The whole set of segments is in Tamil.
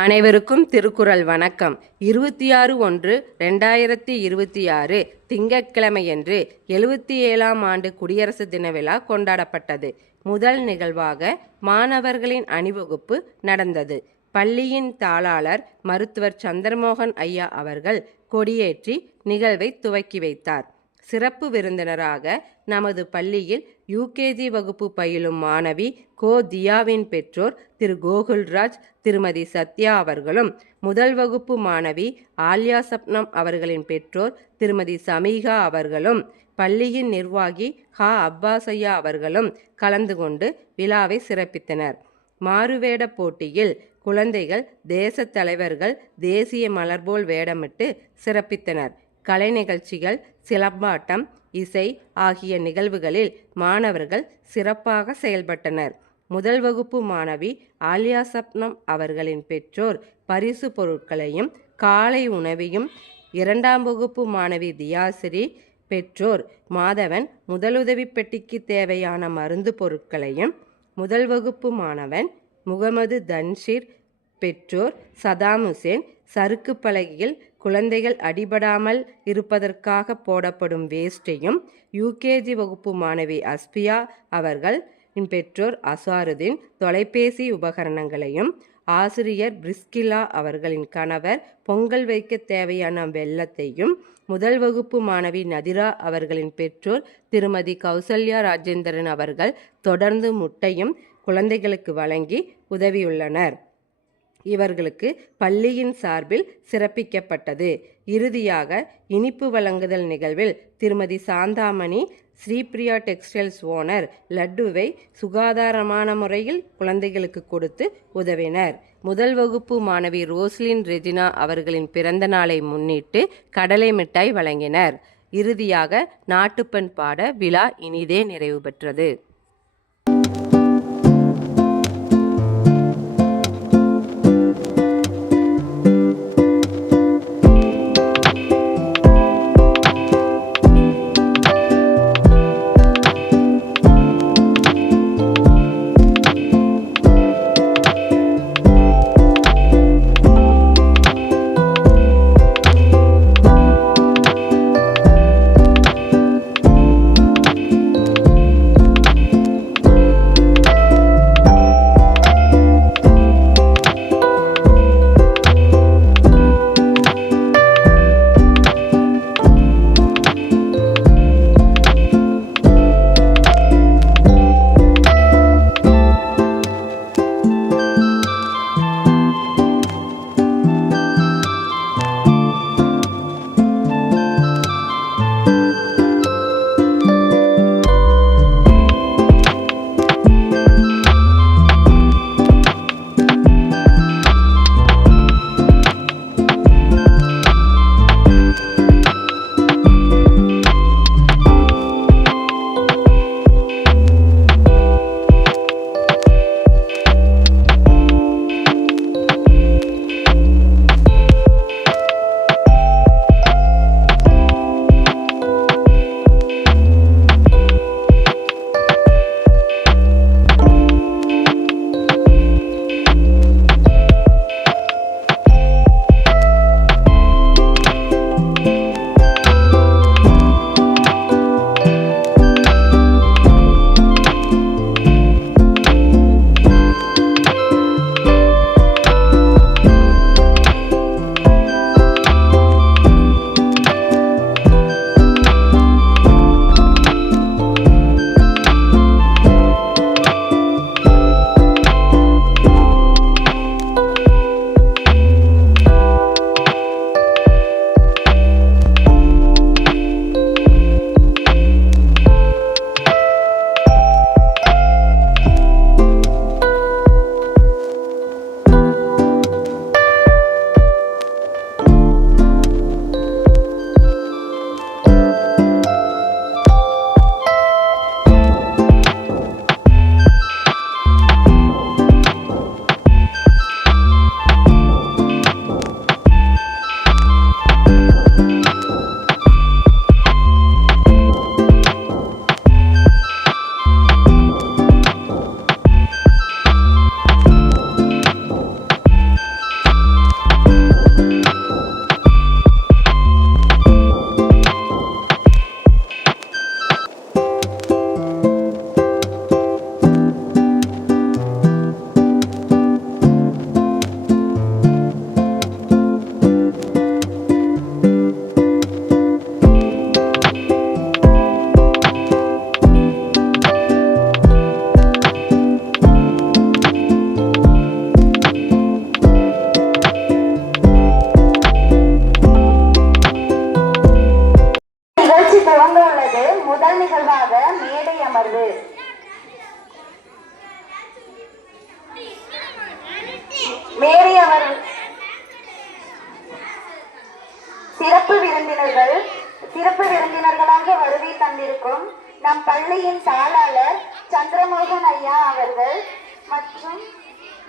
அனைவருக்கும் திருக்குறள் வணக்கம். 26/1/2026 திங்கட்கிழமையன்று 77ஆம் ஆண்டு குடியரசு தின விழா கொண்டாடப்பட்டது. முதல் நிகழ்வாக மாணவர்களின் அணிவகுப்பு நடந்தது. பள்ளியின் தாளாளர் மருத்துவர் சந்திரமோகன் ஐயா அவர்கள் கொடியேற்றி நிகழ்வை துவக்கி வைத்தார். சிறப்பு விருந்தினராக நமது பள்ளியில் யூகேஜி வகுப்பு பயிலும் மாணவி கோ தியாவின் பெற்றோர் திரு கோகுல்ராஜ், திருமதி சத்யா அவர்களும், முதல் வகுப்பு மாணவி ஆல்யா சப்னம் அவர்களின் பெற்றோர் திருமதி சமீகா அவர்களும், பள்ளியின் நிர்வாகி ஹா அப்பாசையா அவர்களும் கலந்து கொண்டு விழாவை சிறப்பித்தனர். மாறுவேட போட்டியில் குழந்தைகள் தேசத் தலைவர்கள் தேசிய மலர்போல் வேடமிட்டு சிறப்பித்தனர். கலை நிகழ்ச்சிகள், சிலம்பாட்டம், இசை ஆகிய நிகழ்வுகளில் மாணவர்கள் சிறப்பாக செயல்பட்டனர். முதல் வகுப்பு மாணவி ஆல்யா சப்னம் அவர்களின் பெற்றோர் பரிசு பொருட்களையும் காலை உணவையும், இரண்டாம் வகுப்பு மாணவி தியாசிரி பெற்றோர் மாதவன் முதலுதவி பெட்டிக்கு தேவையான மருந்து பொருட்களையும், முதல் வகுப்பு மாணவன் முகமது தன்ஷீர் பெற்றோர் சதாம் ஹுசேன் சறுக்கு பலகையில் குழந்தைகள் அடிபடாமல் இருப்பதற்காக போடப்படும் வேஸ்டையும், யூகேஜி வகுப்பு மாணவி அஸ்பியா அவர்கள் பெற்றோர் அசாருதீன் தொலைபேசி உபகரணங்களையும், ஆசிரியர் பிரிஸ்கிலா அவர்களின் கணவர் பொங்கல் வைக்க தேவையான வெல்லத்தையும், முதல் வகுப்பு மாணவி நதிரா அவர்களின் பெற்றோர் திருமதி கௌசல்யா ராஜேந்திரன் அவர்கள் தொடர்ந்து முட்டையும் குழந்தைகளுக்கு வழங்கி உதவியுள்ளனர். இவர்களுக்கு பள்ளியின் சார்பில் சிறப்பிக்கப்பட்டது. இறுதியாக இனிப்பு வழங்குதல் நிகழ்வில் திருமதி சாந்தாமணி, ஸ்ரீபிரியா டெக்ஸ்டைல்ஸ் ஓனர் லட்டுவை சுகாதாரமான முறையில் குழந்தைகளுக்கு கொடுத்து உதவினர். முதல் வகுப்பு மாணவி ரோஸ்லின் ரெஜினா அவர்களின் பிறந்த நாளை முன்னிட்டு கடலை மிட்டாய் வழங்கினர். இறுதியாக நாட்டுப்பண் பாட விழா இனிதே நிறைவு பெற்றது. மேரி அவர் சிறப்பு விருந்தினர்களாக வருகை தந்திருக்கும் நம் பள்ளியின் தாளாளர் சந்திரமோகன் ஐயா அவர்கள் மற்றும்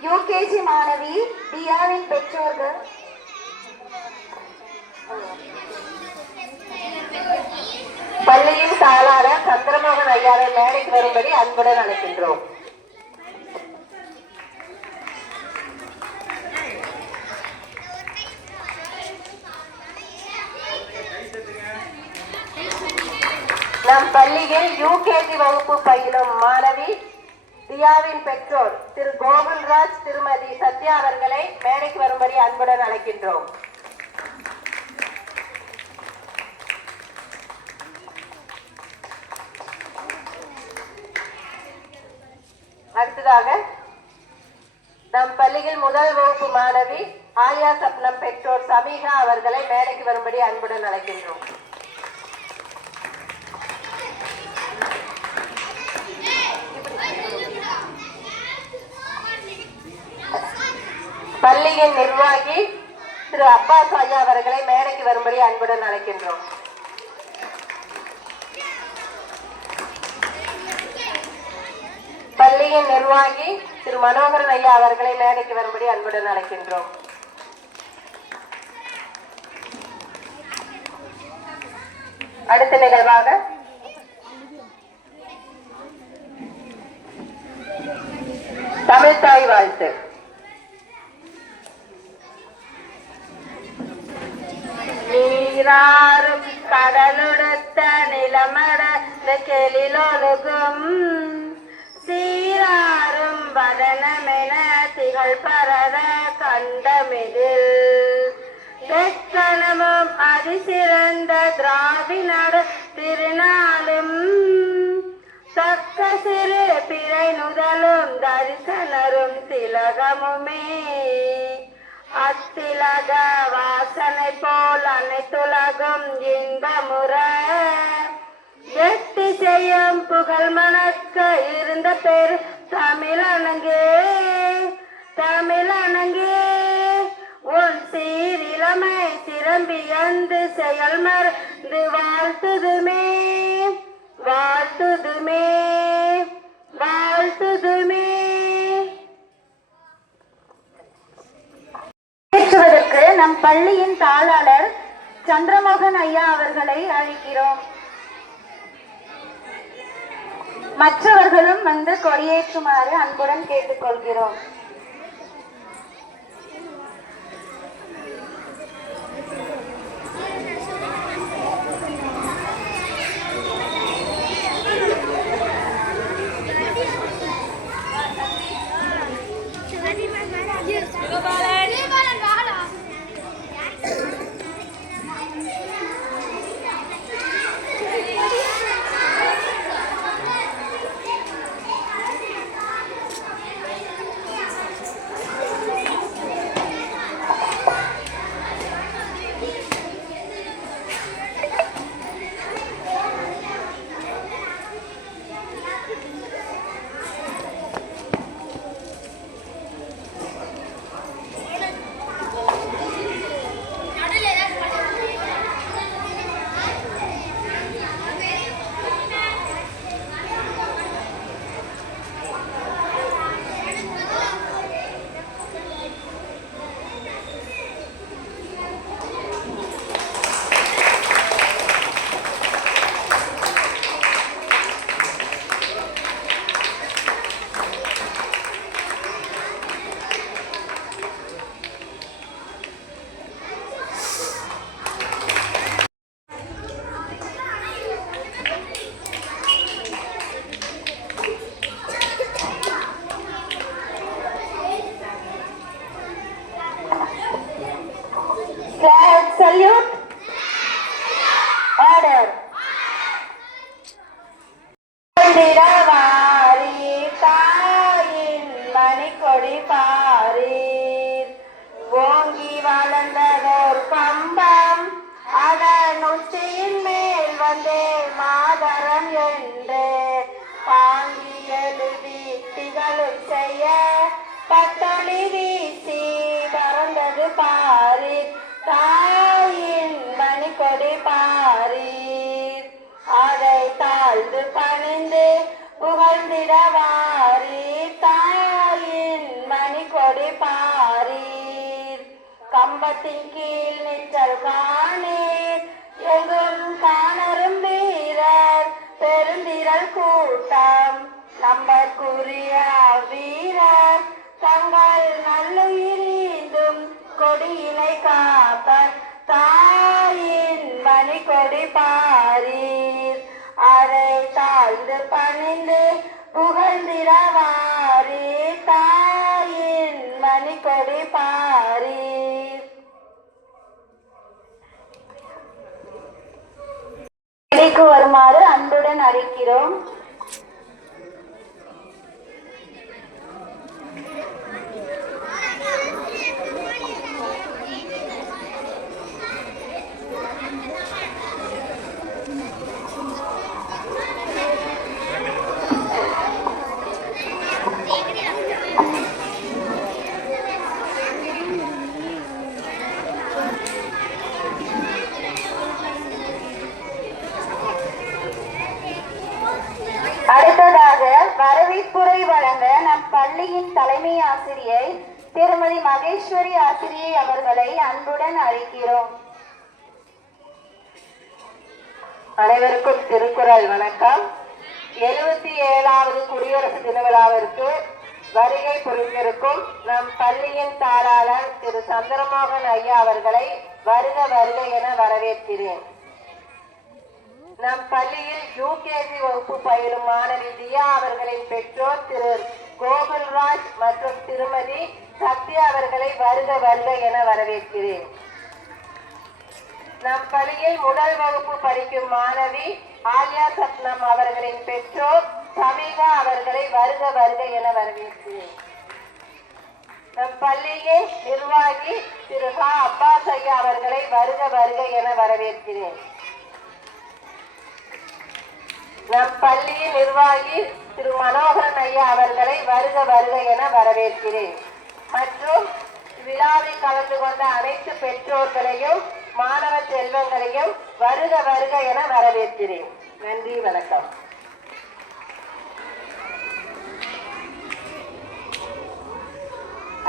யூகேஜி மாணவி தியாவின் பெற்றோர்கள் பள்ளியின் தாளாளர் சந்திரமோகன் ஐயாவை மேடைக்கு வரும்படி அன்புடன் அழைக்கின்றோம். நம் பள்ளியில் யூகேஜி வகுப்பு பயிலும் மாணவி தியாவின் பெற்றோர் திரு கோகுல்ராஜ் திருமதி சத்யா அவர்களை மேடைக்கு வரும்படி அன்புடன் அழைக்கின்றோம். அடுத்ததாக நம் பள்ளியில் முதல் வகுப்பு மாணவி ஆலியா சப்னம் பெற்றோர் சமீகா அவர்களை மேடைக்கு வரும்படி அன்புடன் அழைக்கின்றோம். பள்ளியின் நிர்வாகி திரு அப்பாஸ் ஐயா அவர்களை மேடைக்கு வரும்படி அன்புடன் அழைக்கின்றோம். பள்ளியின் நிர்வாகி திரு மனோகரன் ஐயா அவர்களை மேடைக்கு வரும்படி அன்புடன் அழைக்கின்றோம். அடுத்த நிகழ்வாக தமிழ்தாய் வாழ்த்து. நீராறும் கடலுடுத்த நிலமடந்த கெளிலொழுகும் சீராறும் வதனமென திகழ் பரத கண்டமிதில் தெக்கணமும் அதிசிறந்த திராவிநாடு திருநாளும் தக்க சிறு பிறை நுதலும் தரிசனரும் திலகமுமே அத்திலக வாசனை போல் அனைத்துலகும் இன்பமுற எட்டி செய்யும் புகழ் மணக்க இருந்த பேர் தமிழனங்கே உன் சீரிழமை சிறம்பியந்து செயல் மறந்து வாழ்த்துதுமே ஏற்றுவதற்கு நம் பள்ளியின் தாளாளர் சந்திரமோகன் ஐயா அவர்களை அழைக்கிறோம். மற்றவர்களும் வந்து கொடியேற்றுமாறு அன்புடன் கேட்டுக்கொள்கிறோம். Salute. Order. தாயின் மணிக்கொடி பாரீர் ஓங்கி வளர்ந்ததோர் கம்பம் அதன் உச்சியின் மேல் வந்தே மாதரம் என்று பாங்கி எழுதி திகழும் செய்ய பத்தொளி வீசி பாரீர் தாயின் மணிக்கொடி பாரீர் அதை தாழ்ந்து பணிந்து புகழ்ந்திடவாரீர் தாயின் மணிக்கொடி பாரீர் கம்பத்தின் கீழ் நிற்றல் காணீர் எங்கும் காணரும் வீரர் பெருந்திரள் கூட்டம் நம்பற்குரிய வீரர் தங்கள் நல்லுயிரீந்தும் கொடியினை காப்பர் தாயின் மணிக்கொடி பாரீர் அதை தாழ்ந்து பணிந்து புகழ்ந்திடவாரீர் தாயின் மணிக்கொடி பாரீர். மேடைக்கு வருமாறு அன்புடன் அழைக்கிறோம். அடுத்ததாக வரவேற்புரை வழங்க நம் பள்ளியின் தலைமை ஆசிரியை திருமதி மகேஸ்வரி ஆசிரியை அவர்களை அன்புடன் அழைக்கிறோம். அனைவருக்கும் திருக்குறள் வணக்கம். 77வது குடியரசு தின விழாவிற்கு வருகை புரிந்திருக்கும் நம் பள்ளியின் தாளாளர் திரு சந்திரமோகன் ஐயா அவர்களை வருக வருக என வரவேற்கிறேன். நம் பள்ளியில் யூகேஜி வகுப்பு பயிலும் மாணவி தியா அவர்களின் பெற்றோர் திரு கோகுல்ராஜ் மற்றும் திருமதி சத்யா அவர்களை வருக வருக என வரவேற்கிறேன். நம் பள்ளியில் முதல் வகுப்பு படிக்கும் மாணவி ஆலியா சப்னம் அவர்களின் பெற்றோர் சமீகா அவர்களை வருக வருக என வரவேற்கிறேன். நம் பள்ளியின் நிர்வாகி திரு அப்பாஸ் ஐயா அவர்களை வருக வருக என வரவேற்கிறேன். நம் பள்ளியின் நிர்வாகி திரு மனோகரன் ஐயா அவர்களை வருக வருக என வரவேற்கிறேன். மற்றும் விழாவில் கலந்து கொண்ட அனைத்து பெற்றோர்களையும் மாணவ செல்வங்களையும் வருக வருக என வரவேற்கிறேன். நன்றி, வணக்கம்.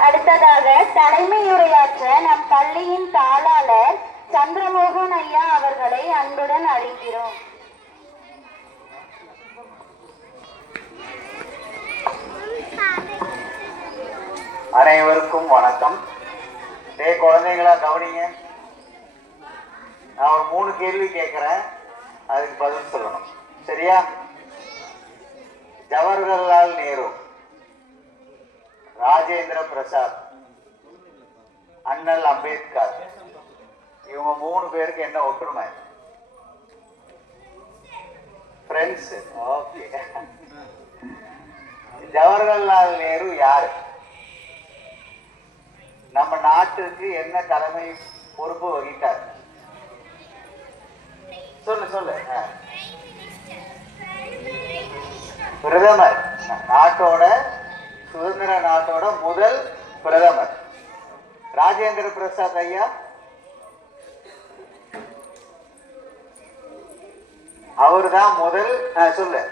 அடுத்ததாக தலைமையுரையாற்ற நம் பள்ளியின் தாளாளர் சந்திரமோகன் ஐயா அவர்களை அன்புடன் அழைக்கிறோம். அனைவருக்கும் வணக்கம். குழந்தைங்களா கவனிங்க. நான் ஒரு 3 கேள்வி கேட்கிறேன், அதுக்கு பதில் சொல்லணும். சரியா? ஜவஹர்லால் நேரு, ராஜேந்திர பிரசாத், அண்ணல் அம்பேத்கர், இவங்க 3 பேருக்கு என்ன ஒற்றுமை? ஃப்ரெண்ட்ஸ். ஓகே. ஜவஹர்லால் நேரு யாரு? நம்ம நாட்டுக்கு என்ன தலைமை பொறுப்பு வகித்தார்? சொல்லு சொல்லு. பிரதமர். நாட்டோட சுதந்திர நாட்டோட முதல் பிரதமர். ராஜேந்திர பிரசாத் ஐயா அவர்தான் முதல் சொல்லு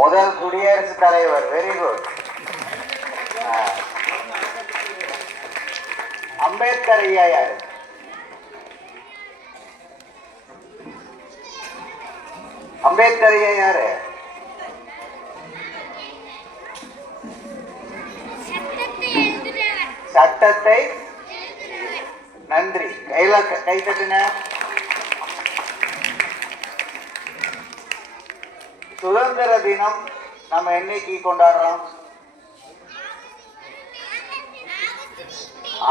முதல் குடியரசுத் தலைவர். Very good. அம்பேத்கர் ஐயா யாரு? அம்பேத்கர் ஐயா யாரு? சட்டத்தை. நன்றி. கை தட்டுன. சுதந்திர தினம் நம்ம என்னைக்கு கொண்டாடுறோம்?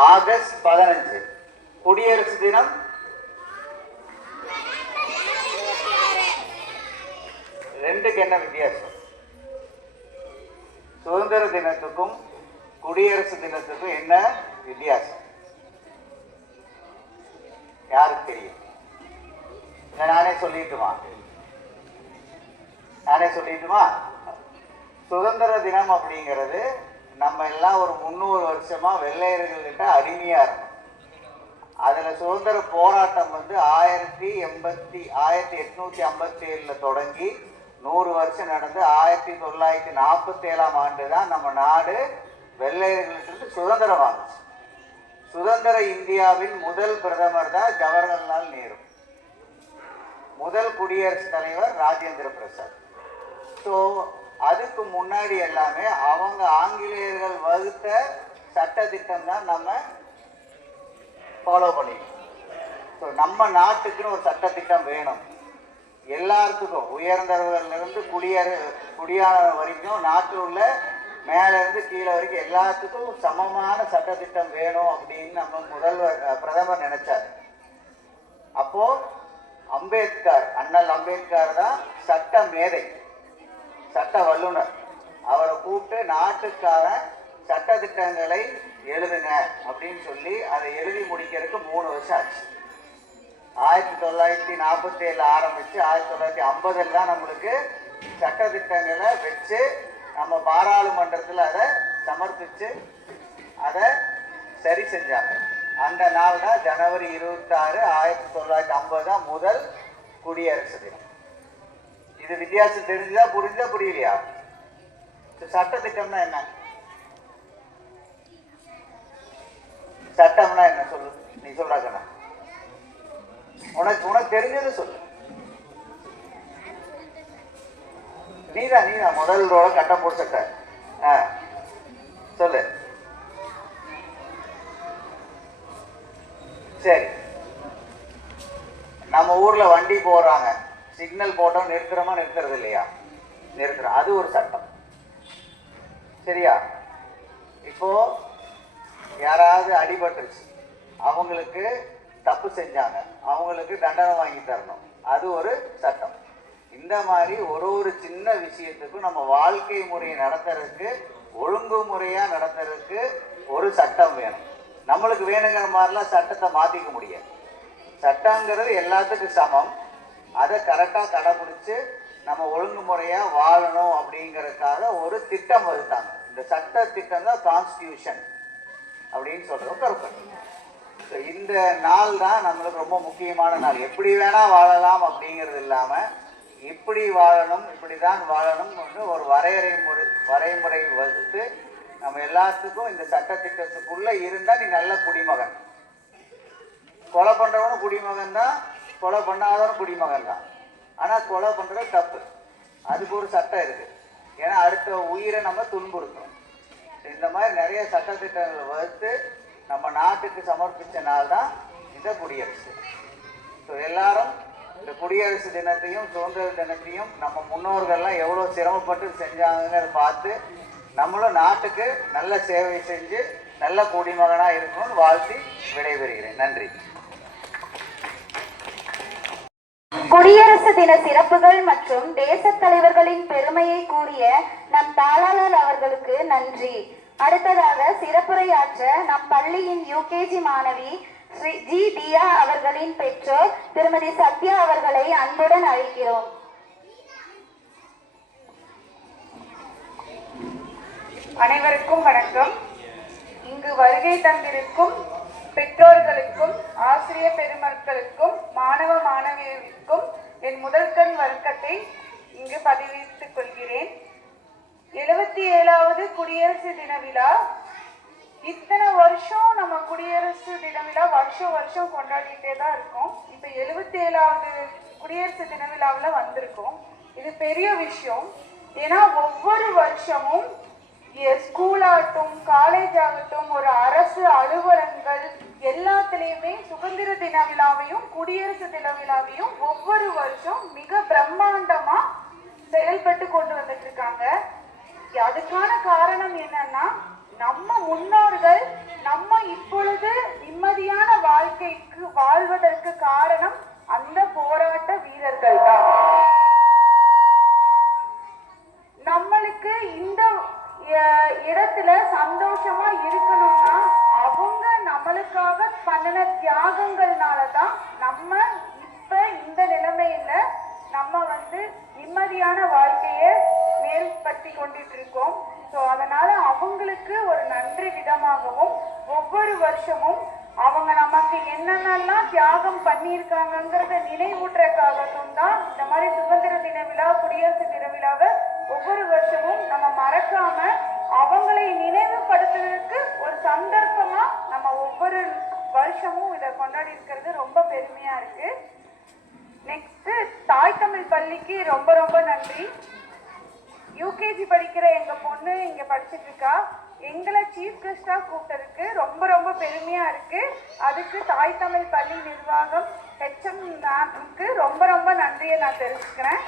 ஆகஸ்ட் 15. குடியரசு தினம் ரெண்டுக்கு என்ன வித்தியாசம்? சுதந்திர தினத்துக்கும் குடியரசு தினத்துக்கும் என்ன வித்தியாசம்? யாருக்கு தெரியும்? நானே சொல்லிட்டுமா? சுதந்திர தினம் அப்படிங்கிறது நம்ம எல்லாம் ஒரு 300 வருஷமா வெள்ளையர்கள்கிட்ட அடிமையா இருந்தோம். அதுல சுதந்திர போராட்டம் வந்து 1857 தொடங்கி 100 வருஷம் நடந்து 1947 ஆண்டு தான் நம்ம நாடு வெள்ளையர்களுக்கு சுதந்திரம் வாங்குச்சு. சுதந்திர இந்தியாவின் முதல் பிரதமர் தான் ஜவஹர்லால் நேரு, முதல் குடியரசுத் தலைவர் ராஜேந்திர பிரசாத். ஸோ அதுக்கு முன்னாடி எல்லாமே அவங்க ஆங்கிலேயர்கள் வகுத்த சட்ட திட்டம் தான் நம்ம ஃபாலோ பண்ணிக்கணும். ஸோ நம்ம நாட்டுக்குன்னு ஒரு சட்டத்திட்டம் வேணும். எல்லாத்துக்கும் உயர்ந்தவர்களிலிருந்து குடியானவர் வரைக்கும் நாட்டில் உள்ள மேலேருந்து கீழே வரைக்கும் எல்லாத்துக்கும் சமமான சட்டத்திட்டம் வேணும் அப்படின்னு நம்ம பிரதமர் நினைச்சார். அப்போ அண்ணல் அம்பேத்கர் தான் சட்ட மேதை, சட்ட வல்லுனர். அவரை கூப்பிட்டு நாட்டுக்கான சட்டத்திட்டங்களை எழுதுங்க அப்படின்னு சொல்லி அதை எழுதி முடிக்கிறதுக்கு 3 வருஷம் ஆச்சு. 1947 ஆரம்பிச்சு 1950 தான் நம்மளுக்கு சட்டத்திட்டங்களை வச்சு நம்ம பாராளுமன்றத்தில் அதை சமர்ப்பிச்சு அதை சரி செஞ்சாங்க. அந்த நாள் தான் ஜனவரி 26, 1950 தான் முதல் குடியரசு தினம். இது வித்தியாசம் தெரிஞ்சுதா, புரிஞ்சா புரியலையா? சட்டத்திட்டம்னா என்ன? சட்டம்னா என்ன சொல்லு, நீ சொல்றாக்கண்ணா. உனக்கு தெரிஞ்சது சொல்லு. நீதான் முதல் ரோட கட்டம் போட்டு சொல்லு. சரி, நம்ம ஊர்ல வண்டி போறாங்க, சிக்னல் போட்டோம், நிறுத்துறோமா நிறுத்துறது இல்லையா? நிறுத்துறோம், அது ஒரு சட்டம். சரியா? இப்போ யாராவது அடிபட்டுருச்சு, அவங்களுக்கு தப்பு செஞ்சாங்க, அவங்களுக்கு தண்டனை வாங்கி தரணும், அது ஒரு சட்டம். இந்த மாதிரி ஒரு சின்ன விஷயத்துக்கும் நம்ம வாழ்க்கை முறையை நடத்துறதுக்கு, ஒழுங்குமுறையா நடத்துறதுக்கு ஒரு சட்டம் வேணும். நம்மளுக்கு வேணுங்கிற மாதிரிலாம் சட்டத்தை மாத்திக்க முடியாது. சட்டங்கிறது எல்லாத்துக்கும் சமம். அதை கரெக்டாக கடைபிடிச்சு நம்ம ஒழுங்குமுறையா வாழணும் அப்படிங்கிறதுக்காக ஒரு திட்டம் வகுத்தாங்க. இந்த சட்ட திட்டம் தான் கான்ஸ்டியூஷன் அப்படின்னு சொல்றோம். கரெக்ட். இந்த நாள் தான் நம்மளுக்கு ரொம்ப முக்கியமான நாள். எப்படி வேணா வாழலாம் அப்படிங்கிறது இல்லாம இப்படி வாழணும், இப்படிதான் வாழணும் ஒரு வரைமுறை வகுத்து நம்ம எல்லாத்துக்கும் இந்த சட்டத்திட்டத்துக்குள்ள இருந்தா நீ நல்ல குடிமகன். கொலை பண்றவனும் குடிமகன் தான், கொலை பண்ணாதவனும் குடிமகன் தான். ஆனா கொலை பண்றது தப்பு, அதுக்கு ஒரு சட்டம் இருக்கு. ஏன்னா அடுத்த உயிரை நம்ம துன்புறுத்தணும். இந்த மாதிரி நிறைய சட்டத்திட்டங்கள் வகுத்து நம்ம நாட்டுக்கு சமர்ப்பிச்ச நாள் தான் இந்த குடியரசு. ஸோ எல்லாரும் இந்த குடியரசு தினத்தையும் சுதந்திர தினத்தையும் நம்ம முன்னோர்கள்லாம் எவ்வளோ சிரமப்பட்டு செஞ்சாங்கன்னு பார்த்து நம்மளும் நாட்டுக்கு நல்ல சேவை செஞ்சு நல்ல குடிமகனா இருக்கணும்னு வாழ்த்தி விடைபெறுகிறேன். நன்றி. குடியரசு தின சிறப்புகள் மற்றும் தேசத் தலைவர்களின் பெருமையை கூறிய நம் தாளாளர் அவர்களுக்கு நன்றி. அடுத்ததாக சிறப்புரையாற்ற நம் பள்ளியின் யூகேஜி மாணவி ஸ்ரீ ஜி தியா அவர்களின் பெற்றோர் திருமதி சத்யா அவர்களை அன்புடன் அழைக்கிறோம். அனைவருக்கும் வணக்கம். இங்கு வருகை தந்திருக்கும் பெற்றோர்களுக்கும் ஆசிரியர் பெருமக்களுக்கும் மாணவ மாணவியருக்கும் என் முதற்கண் வணக்கத்தை இங்கு பதிவிட்டுக் கொள்கிறேன். 77வது குடியரசு தின விழா. இத்தனை வருஷம் நம்ம குடியரசு தின விழா வருஷம் கொண்டாடிட்டே தான் இருக்கோம். இப்போ 77வது குடியரசு தின விழாவில் வந்திருக்கோம். இது பெரிய விஷயம். ஏன்னா ஒவ்வொரு வருஷமும் ஸ்கூல் ஆகட்டும், காலேஜ் ஆகட்டும், ஒரு அரசு அலுவலகங்கள் எல்லாத்துலேயுமே சுதந்திர தின விழாவையும் குடியரசு தின விழாவையும் ஒவ்வொரு வருஷம் மிக பிரம்மாண்டமா செயல்பட்டு கொண்டு வந்துட்டு இருக்காங்க. அதுக்கான காரணம் என்னன்னா, நம்ம முன்னோர்கள் நம்ம இப்பொழுது நிம்மதியான வாழ்க்கைக்கு வாழ்வதற்கு காரணம் அந்த போராட்ட வீரர்கள் தான். நம்மளுக்கு இந்த இடத்துல சந்தோஷமா இருக்கணும்னா அவங்க நம்மளுக்காக பண்ணின தியாகங்கள்னாலதான் நம்ம இப்ப இந்த நிலைமையில நம்ம நிம்மதியான வாழ்க்கைய மேற்படுத்தி கொண்டுட்டு இருக்கோம். ஸோ அதனால அவங்களுக்கு ஒரு நன்றி விதமாகவும் ஒவ்வொரு வருஷமும் அவங்க நமக்கு என்னென்னலாம் தியாகம் பண்ணியிருக்காங்கிறத நினைவூட்டுறதுக்காகவும் தான் இந்த மாதிரி சுதந்திர தின விழா, குடியரசு தின விழாவை ஒவ்வொரு வருஷமும் நம்ம மறக்காம அவங்களை நினைவுபடுத்துறதுக்கு ஒரு சந்தர்ப்பமா நம்ம ஒவ்வொரு வருஷமும் இதை கொண்டாடி இருக்கிறது ரொம்ப பெருமையா இருக்கு. நெக்ஸ்ட், தாய் தமிழ் பள்ளிக்கு ரொம்ப ரொம்ப நன்றி. யூகேஜி படிக்கிற எங்க பொண்ணு இங்க படிச்சுட்டு இருக்கா. எங்களை சீஃப் கெஸ்டா கூப்பிட்டதுக்கு ரொம்ப ரொம்ப பெருமையா இருக்கு. அதுக்கு தாய் தமிழ் பள்ளி நிர்வாகம் HM மேம்க்கு ரொம்ப ரொம்ப நன்றியை நான் தெரிவிச்சுக்கிறேன்.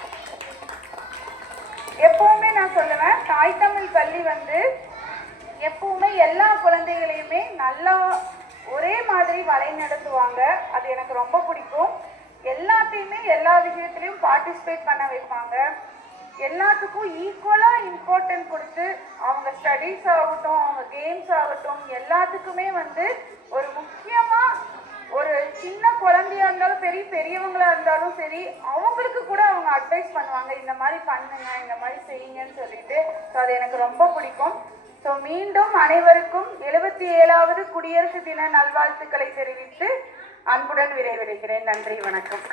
எப்பவுமே நான் சொல்லுவேன், தாய் தமிழ் பள்ளி எப்பவுமே எல்லா குழந்தைகளையுமே நல்லா ஒரே மாதிரி வழி நடத்துவாங்க. அது எனக்கு ரொம்ப பிடிக்கும். எல்லாத்தையுமே எல்லா விஷயத்திலையும் பார்ட்டிசிபேட் பண்ண வைப்பாங்க. எல்லாத்துக்கும் ஈக்குவலா இம்பார்ட்டன்ட் கொடுத்து அவங்க ஸ்டடீஸ் ஆகட்டும், அவங்க கேம்ஸ் ஆகட்டும், எல்லாத்துக்குமே ஒரு முக்கியமா ஒரு சின்ன குழந்தையா இருந்தாலும் சரி, பெரியவங்களா இருந்தாலும் சரி, அவங்களுக்கு கூட அவங்க அட்வைஸ் பண்ணுவாங்க, இந்த மாதிரி பண்ணுங்க, இந்த மாதிரி செய்யுங்கன்னு சொல்லிட்டு. ஸோ அது எனக்கு ரொம்ப பிடிக்கும். ஸோ மீண்டும் அனைவருக்கும் 77வது குடியரசு தின நல்வாழ்த்துக்களை தெரிவித்து அன்புடன் விடைபெறுகிறேன். நன்றி, வணக்கம்.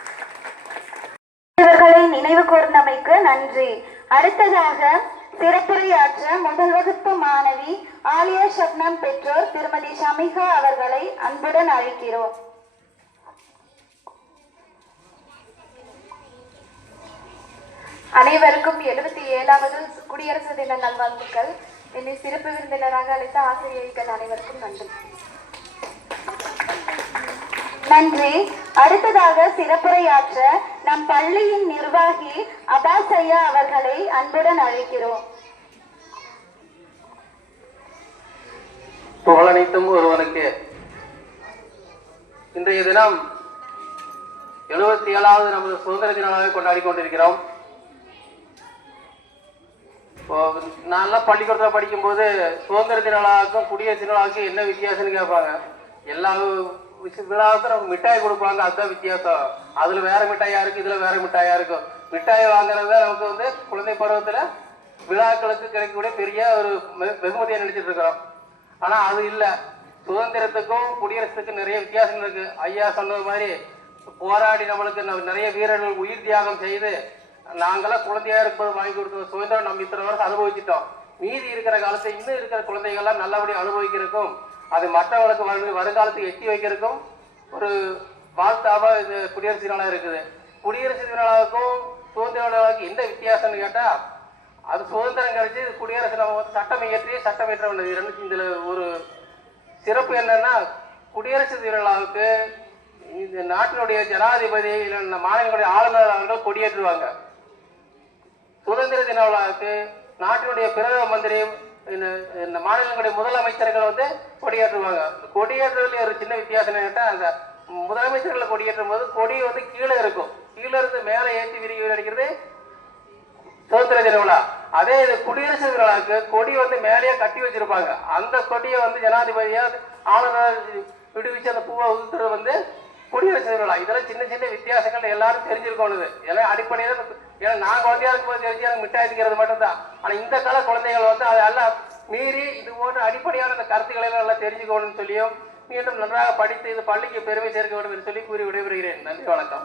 இவர்களை நினைவு கூர்ந்தமைக்கு நன்றி. அடுத்ததாக சிறப்புரையாற்ற முதல் வகுப்பு மாணவி ஆலியா ஷப்னம் பெற்றோர் திருமதி ஷமிகா அவர்களை அன்புடன் அழைக்கிறோம். அனைவருக்கும் 77வது குடியரசு தின நல்வாழ்த்துக்கள். என்னை சிறப்பு விருந்தினராக அழைத்த ஆசிரியர்கள் அனைவருக்கும் நன்றி. நன்றி. அடுத்ததாக சிறப்புரையாற்ற நம் பள்ளியின் நிர்வாகி அபாஸ் ஐயா அவர்களை அன்புடன் அழைக்கிறோம். புகழனைத்தும் ஒருவனுக்கு. இன்றைய தினம் 77வது நமது சுதந்திர தினமாக கொண்டாடி கொண்டிருக்கிறோம். நான்லாம் பள்ளிக்கூடத்தில் படிக்கும்போது சுதந்திர தினவிழாவுக்கும் குடியரசு தினவிழாவுக்கும் என்ன வித்தியாசம்னு கேட்பாங்க. எல்லா விழாவுக்கும் நமக்கு மிட்டாய் கொடுப்பாங்க, அதுதான் வித்தியாசம். அதுல வேற மிட்டாயா இருக்கு, இதுல வேற மிட்டாயா இருக்கும். மிட்டாய் வாங்குறத நமக்கு குழந்தை பருவத்துல விழாக்களுக்கு கிடைக்கக்கூடிய பெரிய ஒரு வெகுமதியை நினைச்சிட்டு இருக்கிறோம். ஆனா அது இல்லை. சுதந்திரத்துக்கும் குடியரசுக்கும் நிறைய வித்தியாசம் இருக்கு. ஐயா சொன்னது மாதிரி போராடி நம்மளுக்கு நிறைய வீரர்கள் உயிர் தியாகம் செய்து நாங்களாம் குழந்தையா இருக்கும்போது வாங்கி கொடுத்த சுதந்திரம் நம்ம இத்தனை வருஷம் அனுபவிச்சிட்டோம். மீதி இருக்கிற காலத்தை இன்னும் இருக்கிற குழந்தைகள்லாம் நல்லபடியாக அனுபவிக்கிறதுக்கும் அது மற்றவங்களுக்கு வருங்காலத்துக்கு எட்டி வைக்கிறதுக்கும் ஒரு வாழ்த்தாவா இது குடியரசு தினம் இருக்குது. குடியரசு தினவுக்கும் சுதந்திர விழாவுக்கு என்ன வித்தியாசம்னு கேட்டா, அது சுதந்திரம் கிடைச்சி குடியரசு நம்ம சட்டம் இயற்ற வேண்டியது. இதுல ஒரு சிறப்பு என்னன்னா, குடியரசு தினவிழாவுக்கு இந்த நாட்டினுடைய ஜனாதிபதி இல்லை மாநிலங்களுடைய ஆளுநர் அவர்கள் கொடியேற்றுவாங்க. சுதந்திர தின விழாவுக்கு நாட்டினுடைய பிரதம மந்திரி இந்த மாநிலங்களுடைய முதலமைச்சர்கள் கொடியேற்றுவாங்க. கொடியேற்றுவதில் ஒரு சின்ன வித்தியாசம் கேட்டா, அந்த முதலமைச்சர்களை கொடியேற்றும் போது கொடி கீழே இருக்கும், கீழே இருந்து மேலே ஏற்றி விரிவு அடிக்கிறது சுதந்திர தின விழா. அதே இது குடியரசு விழாவுக்கு கொடி மேலேயே கட்டி வச்சிருப்பாங்க. அந்த கொடியை ஜனாதிபதியா ஆளுநர் விடுவிச்சு அந்த பூவை உதுத்துறது குடியரசு விழா. இதெல்லாம் சின்ன சின்ன வித்தியாசங்கள் எல்லாரும் தெரிஞ்சிருக்கணும். இதெல்லாம் அடிப்படையில் ஏன்னா நான் குழந்தையா இருக்கும்போது தெரிஞ்சு எனக்கு மிட்டாய் அடிக்கிறது மட்டும்தான். ஆனா இந்த கால குழந்தைகள் அதெல்லாம் மீறி இது போன்ற அடிப்படையான அந்த கருத்துக்களை எல்லாம் தெரிஞ்சுக்கணும்னு சொல்லியும் மீண்டும் நன்றாக படித்து இது பள்ளிக்கு பெருமை சேர்க்க வேண்டும் என்று சொல்லி கூறி விடைபெறுகிறேன். நன்றி, வணக்கம்.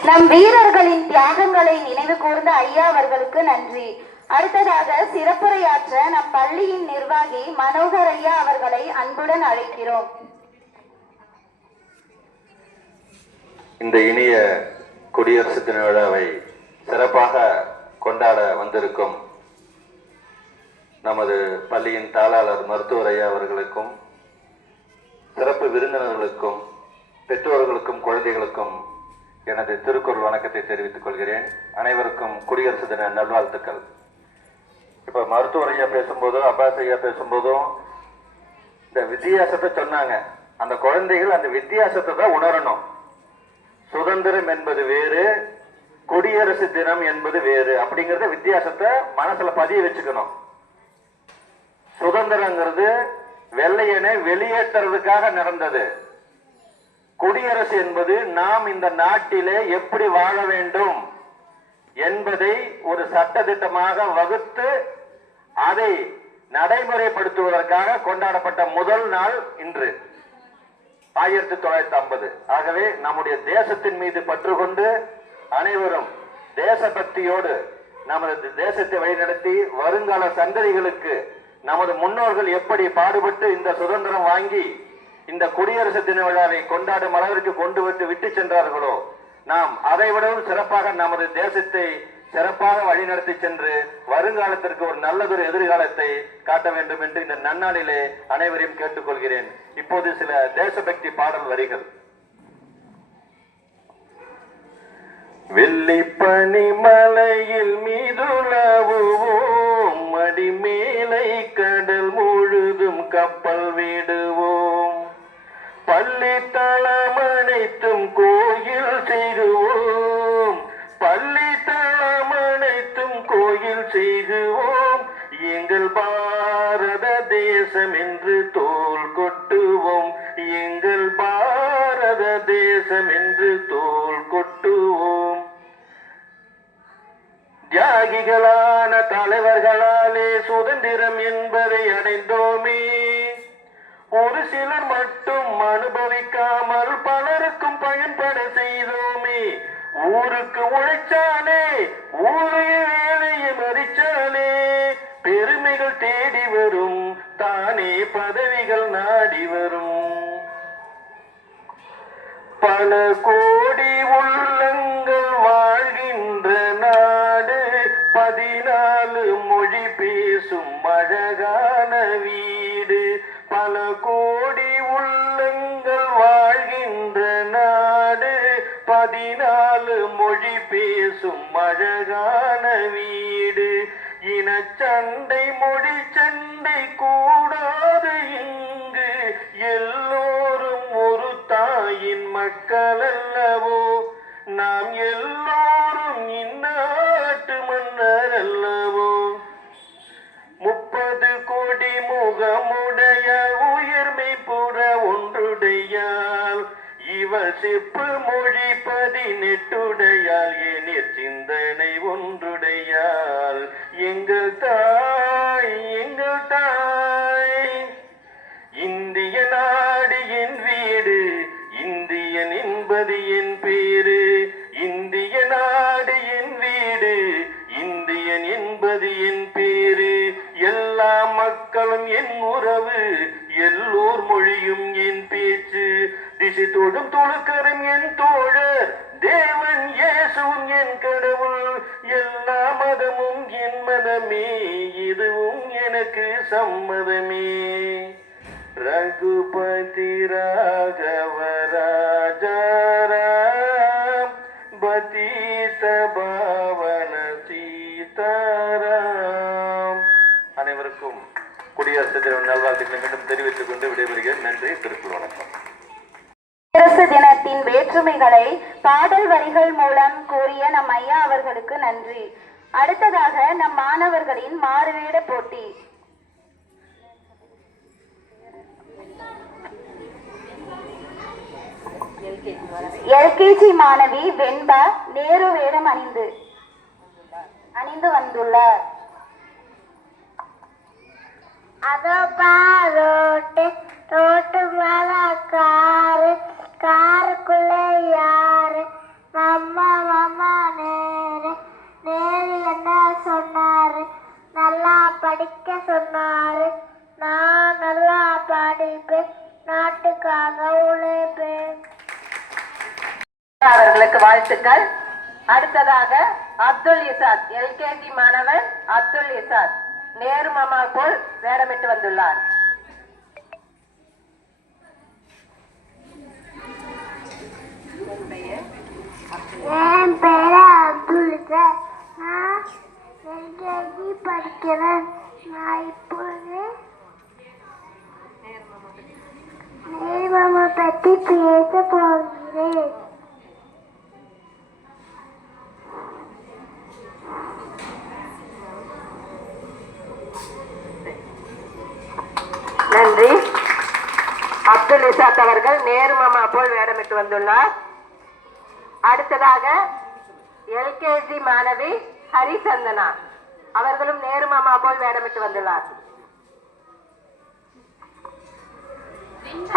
நம் வீரர்களின் தியாகங்களை நினைவு கூர்ந்த ஐயா அவர்களுக்கு நன்றி. அடுத்ததாக சிறப்புரையாற்ற நம் பள்ளியின் நிர்வாகி மனோகர் ஐயா அவர்களை அன்புடன் அழைக்கிறோம். இந்த இனிய குடியரசு தின விழாவை சிறப்பாக கொண்டாட வந்திருக்கும் நமது பள்ளியின் தாளாளர் மருத்துவர் ஐயா அவர்களுக்கும், சிறப்பு விருந்தினர்களுக்கும், பெற்றோர்களுக்கும், குழந்தைகளுக்கும் எனது திருக்குறள் வணக்கத்தை தெரிவித்துக் கொள்கிறேன். அனைவருக்கும் குடியரசு தின நல்வாழ்த்துக்கள். இப்ப மருத்துவர் ஐயா பேசும்போதும் அப்பாஸ் ஐயா பேசும்போதும் இந்த வித்தியாசத்தை சொன்னாங்க. அந்த குழந்தைகள் அந்த வித்தியாசத்தை தான் உணரணும். சுதந்திரம் என்பது வேறு, குடியரசு தினம் என்பது வேறு அப்படிங்கறத வித்தியாசத்தை மனசுல பதிய வச்சுக்கணும். சுதந்திரங்கிறது வெள்ளையனை வெளியேற்றுறதுக்காக நடந்தது. குடியரசு என்பது நாம் இந்த நாட்டிலே எப்படி வாழ வேண்டும் என்பதை ஒரு சட்டதிட்டமாக வகுத்து அதை நடைமுறைப்படுத்துவதற்காக கொண்டாடப்பட்ட முதல் நாள் இன்று 1950. ஆகவே நம்முடைய தேசத்தின் மீது பற்று கொண்டு அனைவரும் தேசபக்தியோடு நமது தேசத்தை வழிநடத்தி வருங்கால சந்ததிகளுக்கு நமது முன்னோர்கள் எப்படி பாடுபட்டு இந்த சுதந்திரம் வாங்கி இந்த குடியரசு தின விழாவை கொண்டாடும் அளவிற்கு கொண்டு விட்டு சென்றார்களோ, நாம் அதை விடவும் சிறப்பாக நமது தேசத்தை சிறப்பாக வழிநடத்தி சென்று வருங்காலத்திற்கு ஒரு நல்லதொரு எதிர்காலத்தை காட்ட வேண்டும் என்று இந்த நன்னாளிலே அனைவரையும் கேட்டுக்கொள்கிறேன். இப்போது சில தேசபக்தி பாடல் வரிகள். வெள்ளிப்பனி மலையில் மீதுலவுவோம், மடிமேலை கடல் முழுதும் கப்பல் விடுவோம், பள்ளி தளம் அனைத்தும் கோயில் செய்குவோம், பள்ளி தளம் அனைத்தும் கோயில் செய்குவோம், எங்கள் பாரத தேசம் என்று தோள் கொட்டுவோம், எங்கள் பாரத தேசம் என்று தோள் கொட்டுவோம். தியாகிகளான தலைவர்களாலே சுதந்திரம் என்பதை அடைந்தோமே, ஒரு சிலர் மட்டும் அனுபவிக்காமல் பலருக்கும் பயன்பட செய்தோமே, ஊருக்கு உழைச்சாலே ஊரைய வேலையை மறிச்சாலே பெருமைகள் தேடி வரும், தானே பதவிகள் நாடி வரும். பல கோடி உள்ளங்கள் வாழ்கின்ற நாடு, 14 மொழி பேசும் அழகான வீடு, பல கோடி உள்ளங்கள் வாழ்கின்ற நாடு, 14 மொழி பேசும் அழகான வீடு, இனச்சண்டை மொழி சண்டை கூடாது இங்கு, எல்லோரும் ஒரு தாயின் மக்கள் அல்லவோ, நாம் எல்லோரும் இந்நாட்டு மன்னர் அல்லவோ. 30 கோடி முகமுடைய உயர்மை புற ஒன்றுடையால், இவள் செப்பு மொழி 18 எனிற் சிந்தனை ஒன்றுடையால், எங்கள் தாய் எங்கள் தாய், இந்திய நாடு என் வீடு, இந்தியன் என்பது என் பேரு, இந்திய நாடு என் வீடு, இந்தியன் என்பது என் பேரு, எல்லா மக்களும் என் உறவு, எல்லோர் மொழியும் என் பேச்சு, திசை தொடும் தொழுக்கரும் என் தோழர், தேவன் இயேசுவும் என் கடவுள், எல்லா மதமும் என் மதமே, இதுவும் எனக்கு சம்மதமே. ரகுபதி ராகவ ராஜாராம், பதீத பாவன சீதாராம். அனைவருக்கும் குடியரசு தின நல்வாழ்த்துக்களை மீண்டும் தெரிவித்துக் கொண்டு விடைபெறுகிறேன். நன்றி. திருக்குறள் வணக்கம். குடியரசு தினத்தின் வேற்றுமைகளை பாடல் வரிகள் மூலம் கூறிய நம் ஐயா அவர்களுக்கு நன்றி. அடுத்ததாக நம் மாணவர்களின் மாறுவேட போட்டி. எல்கேஜி மாணவி வெண்பா நேரு வேடம் அணிந்து வந்துள்ளார். அதோ பாரோட்டு ரோட்டு மேல காரு, காருக்குள்ள யாரு, மாமா மாமா நேரு, நேரு என்ன சொன்னாரு, நல்லா படிக்க சொன்னாரு, நான் நல்லா படிப்பேன், நாட்டுக்காக உழைப்பேன். அவர்களுக்கு வாழ்த்துக்கள். அடுத்ததாக அப்துல் இசாத், எல்கேஜி மாணவன் அப்துல் இசாத் நேரு மாமா போல் வேடமிட்டு வந்துள்ளார். என் பேரு அப்துல் இசாத், நான் எல்கேஜி படிக்கிறேன். நான் இப்போது நேரு மாமா பற்றி பேச போகிறேன். நன்றி. அப்துல் இசாத் அவர்கள் நேரு மாமா போல் வேடமிட்டு வந்துள்ளார். அடுத்ததாக எல்கேஜி மாணவி ஹரிசந்தனா அவர்களும் நேரு மாமா போல் வேடமிட்டு வந்துள்ளார்.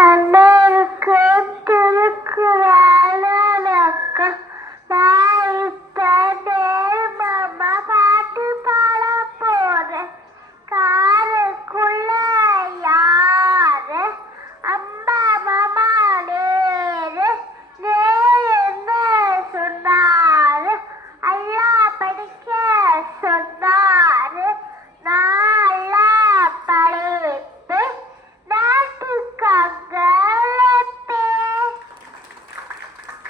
அண்ணருக்கு திருக்குறள் வணக்கம். நான் இப்ப நேரு மாமா பாட்டு பாட போறேன். காருக்குள்ள யாரு? அம்மா மாமா நேரு. நேரு என்ன சொன்னாரு? ஐயா படிக்க சொன்னாரு. நல்லா படிப்பு நாட்டுக்காக உழைப்பேன்.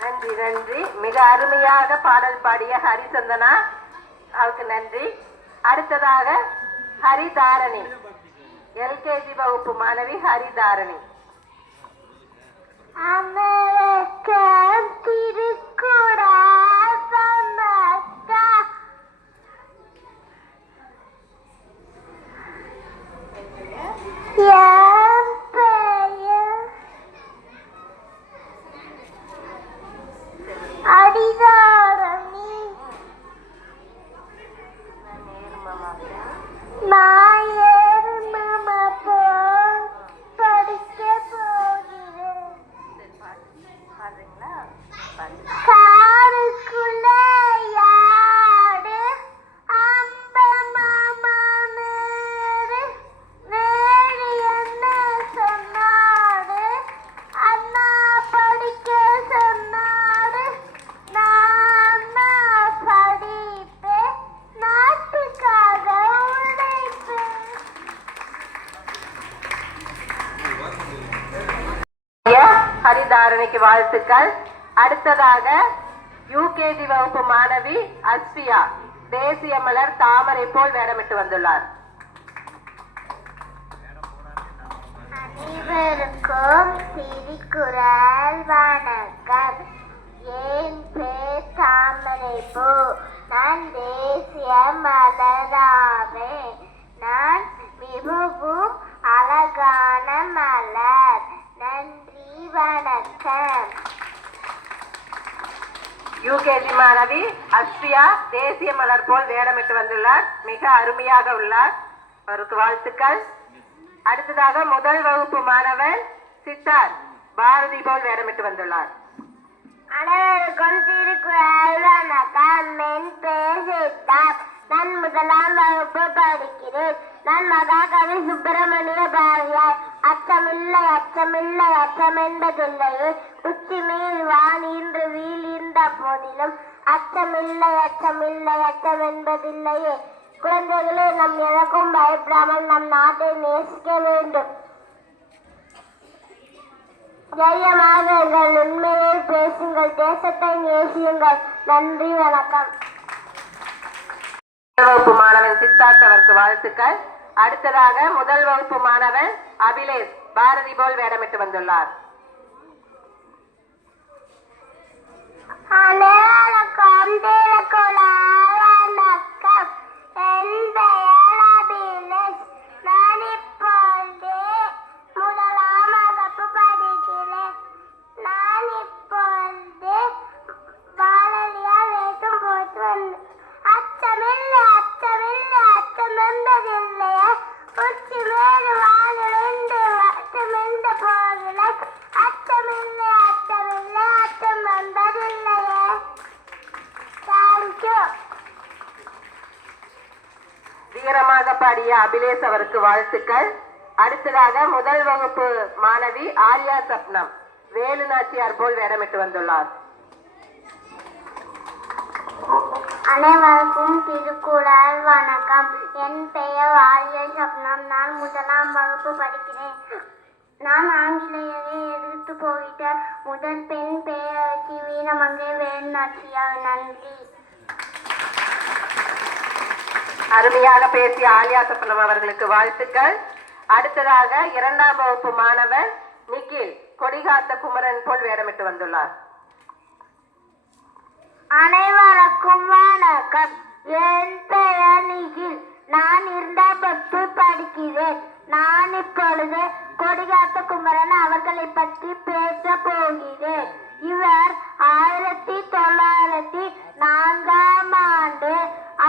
நன்றி நன்றி. மிக அருமையாக பாடல் பாடிய ஹரிசந்தனா அவருக்கு நன்றி. அடுத்ததாக ஹரிதாரணி, எல்கேஜி வகுப்பு மாணவி ஹரிதாரணி. அமெரிக்கன் திருக்குறள் வணக்கம். என் பெயர் அடிதாரணி. நான் ஏறு மாமா போல் படிக்க போகிறேன். காருக்குள்ள யாரு? அம்ப மாமா நேரு. நேரு என்ன சொன்னாரு? அண்ணா படிக்க சொன்னாரு. நான் படிப்பேன் நாட்டுக்காக உழைப்பேன். ஹரிதாரணிக்கு வாழ்த்துக்கள். அடுத்ததாக யூகேஜி வகுப்பு மாணவி அஸ்பியா, தேசிய மலர் தாமரை போல் வேடமிட்டு வந்துள்ளார். அனைவருக்கும் திருக்குறள் வணக்கம். என் பேர் தாமரை பூ. நான் தேசிய மலராவேன். நான் மிகவும் அழகான மலர். நன்றி வணக்கம். யூகேஜி மாணவி அஸ்பியா தேசிய மலர் போல் வேடமிட்டு வந்துள்ளார். மிக அருமையாக உள்ளார். அவருக்கு வாழ்த்துக்கள். அடுத்ததாக முதல் வகுப்பு மாணவன் சித்தார் பாரதி போல் வேடமிட்டு வந்துள்ளார். அனைவருக்கும் திருக்குறள் வணக்கம். என் பெயர் சித்தார். நான் முதலாம் வகுப்பு படிக்கிறேன். நான் மகாகவி சுப்பிரமணிய பாரதியார். அச்சமில்லை அச்சமில்லை அச்சமென்பதில்லையே, உச்சி மேல் வான் இன்று வீழ்ந்த போதிலும் அச்சமில்லை அச்சமில்லை அச்சமென்பதில்லையே. குழந்தைகளே, நம் எனக்கும் பயப்படாமல் நம் நாட்டை நேசிக்க வேண்டும். தைரியமாக உண்மையை பேசுங்கள், தேசத்தை நேசியுங்கள். நன்றி வணக்கம். வகுப்பு மாணவன் சித்தார்த் அவருக்கு வாழ்த்துக்கள். அடுத்ததாக முதல் வகுப்பு மாணவன் அபிலேஷ் பாரதி போல் வேடமிட்டு வந்துள்ளார். அனைவருக்கும் திருக்குறள் வணக்கம். என் பெயர் அபிலேஷ். நான் இப்பொழுது முதலாம் வகுப்பு படிக்கிறேன். நான் இப்பொழுது பாரதியார் வேஷம் போட்டு வந்தேன். அச்சமில்லை அச்சமில்லை அச்சமென்பதில்லையே, உச்சி மேல் வானிழந்து அச்சமென்ற போதிலும் அச்சமில்லை அச்சமில்லை அச்சமென்பதில்லையே. தேங்க்யூ. வீரமாக பாடிய அபிலேஷ் அவருக்கு வாழ்த்துக்கள். அடுத்ததாக முதல் வகுப்பு மாணவி ஆர்யா சப்னம் வேலு நாச்சியார் போல் வேடமிட்டு வந்துள்ளார். அனைவருக்கும் திருக்குறள் வணக்கம். என் பெயர் ஆர்யா சப்னம். நான் முதலாம் வகுப்பு படிக்கிறேன். நான் ஆங்கிலேயரை எதிர்த்து போயிட்ட முதல் பெண் பேரரசி வீரமங்கை வேலுநாச்சியார். நன்றி. அருமையாக பேசிய ஆலியா சப்னம் அவர்களுக்கு வாழ்த்துக்கள். அடுத்ததாக இரண்டாம் வகுப்பு மாணவன் நிக்கில் கொடிகாத்த குமரன் போல் வேடமிட்டு வந்துள்ளார். அனைவருக்கும் வணக்கம். என் பெயர் நிகில். நான் இரண்டாம் வகுப்பு படிக்கிறேன். நான் இப்பொழுது கொடிகாத்த குமரன் அவர்களை பற்றி பேச போகிறேன். இவர் 1904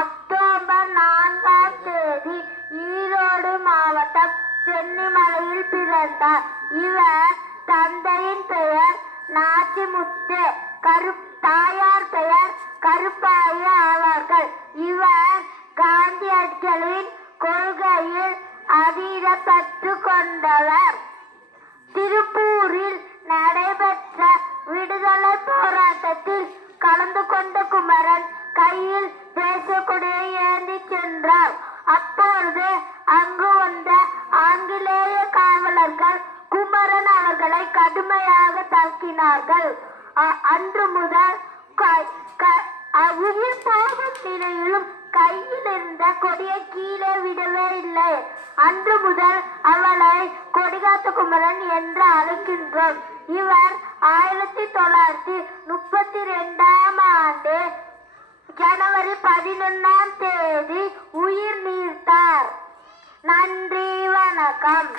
அக்டோபர் 4 திருவண்ணாமலையில் பிறந்தார். இவர் தந்தையின் பெயர் நாச்சிமுத்து, தாயார் பெயர் கருப்பாயி ஆவார்கள். இவர் காந்தியடிகளின் கொள்கையில் அதீத பற்று கொண்டவர். திருப்பூரில் நடைபெற்ற விடுதலை போராட்டத்தில் கலந்து கொண்ட குமரன் கையில் தேசக்கொடியை ஏந்தி சென்றார். அப்பொழுது அங்கு வந்த ஆங்கிலேய காவலர்கள் குமரன் அவர்களை கடுமையாக தாக்கினார்கள். அன்று முதல் உயிர் போகும் நிலையிலும் கையில் இருந்த கொடியை கீழே விடவே இல்லை. அன்று முதல் அவளை கொடிகாத்த குமரன் என்று அழைக்கின்றோம். இவர் 1932ஆம் ஆண்டு ஜனவரி 11ஆம் தேதி உயிர் நீத்தார். நன்றி, வணக்கம்.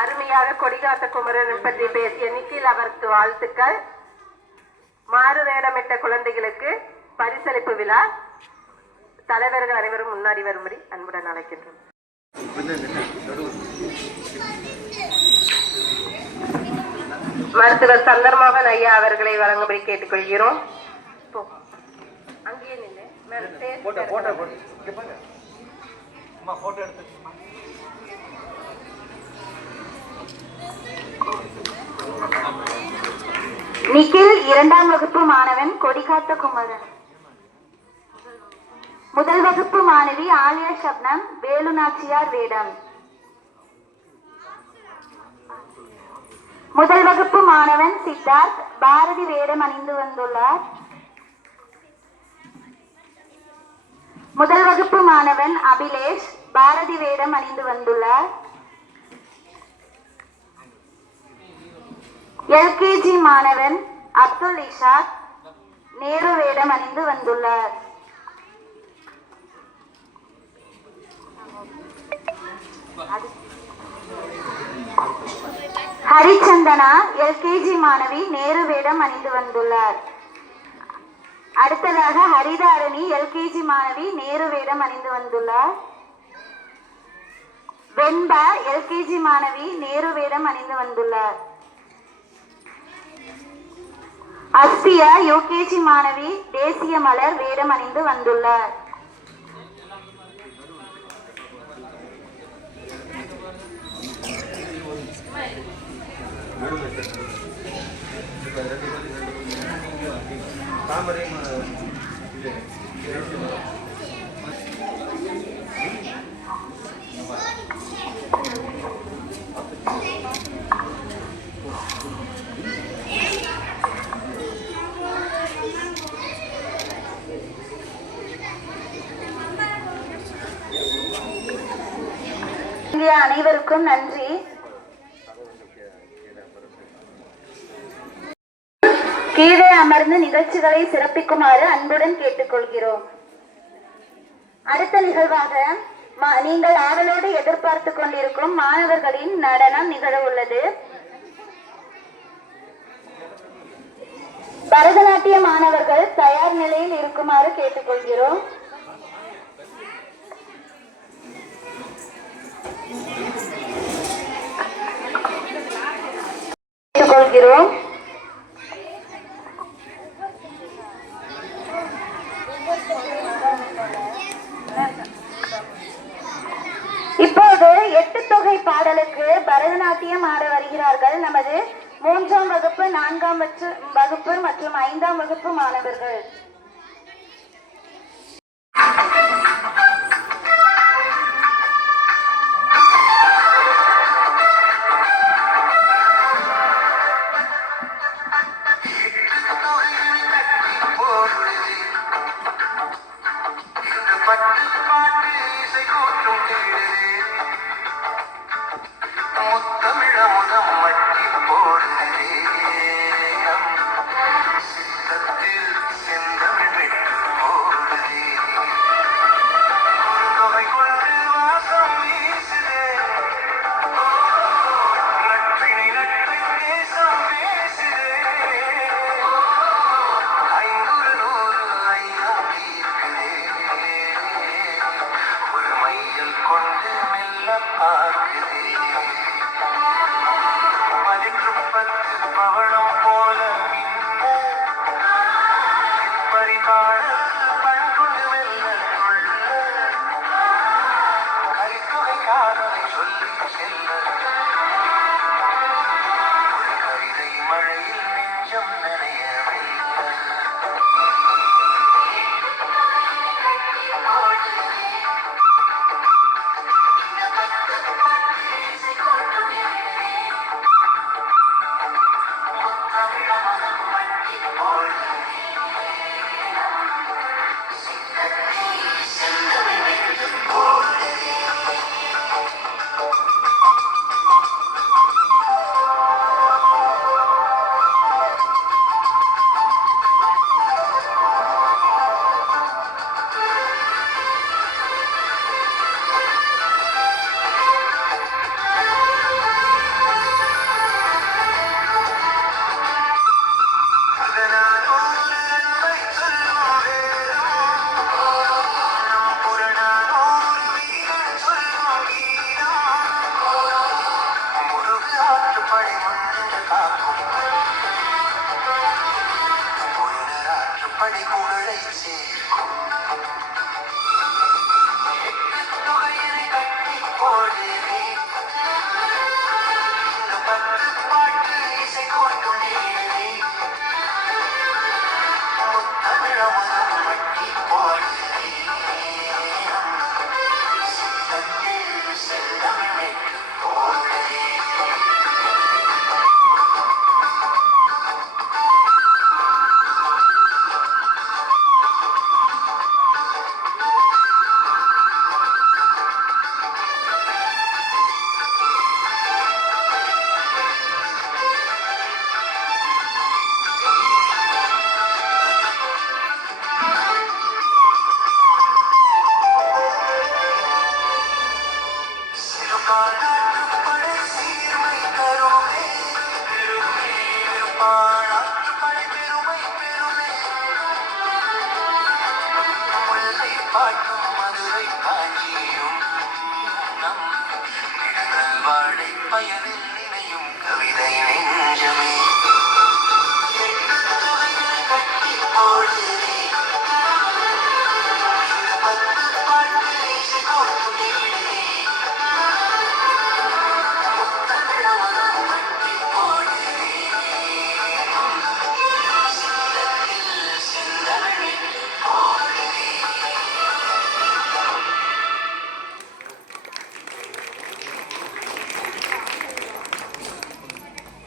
அருமையாக கொடிகாத்த குமரனை பற்றி பேசிய நிக்கில் அவருக்கு வாழ்த்துக்கள். மாறு வேடமிட்ட குழந்தைகளுக்கு பரிசளிப்பு விழா. தலைவர்கள் அனைவரும் முன்னாடி வரும்படி அன்புடன் அழைக்கின்றோம். மருத்துவர் சந்தர்மோகன் ஐயா அவர்களை வழங்கும்படி கேட்டுக்கொள்கிறோம். அங்கேயே நின்று நிக்கில் 2ஆம் வகுப்பு மாணவன் கொடிகாத்த குமரன். முதல் வகுப்பு மாணவி ஆலியா ஷப்னம் வேலுநாச்சியார் வேடம். முதல் வகுப்பு மாணவன் சித்தார்த் பாரதி வேடம் அணிந்து வந்துள்ளார். முதல் வகுப்பு மாணவன் அபிலேஷ் பாரதி வேடம் அணிந்து வந்துள்ளார். எல்கேஜி மாணவன் அப்துல் இஷாக் நேரு வேடம் அணிந்து வந்துள்ளார். ஹரிச்சந்தனா எல்கேஜி மாணவி நேரு வேடம் அணிந்து வந்துள்ளார். அடுத்ததாக ஹரிதாரணி எல்கேஜி மாணவி நேரு வேடம் அணிந்து வந்துள்ளார். வெண்பா எல்கேஜி மாணவி நேரு வேடம் அணிந்து வந்துள்ளார். அஸ்பியா யூகேஜி மாணவி தேசிய மலர் வேடம் அணிந்து வந்துள்ளார். அனைவருக்கும் நன்றி. கீழே அமர்ந்து நிகழ்ச்சிகளை சிறப்பிக்குமாறு அன்புடன் கேட்டுக்கொள்கிறோம். அடுத்த நிகழ்வாக நீங்கள் ஆவலோடு எதிர்பார்த்து கொண்டிருக்கும் மாணவர்களின் நடனம் நிகழ உள்ளது. பரதநாட்டிய மாணவர்கள் தயார் நிலையில் இருக்குமாறு கேட்டுக்கொள்கிறோம். இப்போது 8 தொகை பாடலுக்கு பரதநாட்டியம் ஆட வருகிறார்கள் நமது 3ஆம் வகுப்பு 4ஆம் வகுப்பு மற்றும் 5ஆம் வகுப்பு மாணவர்கள். சித்தத்தில் சென்ற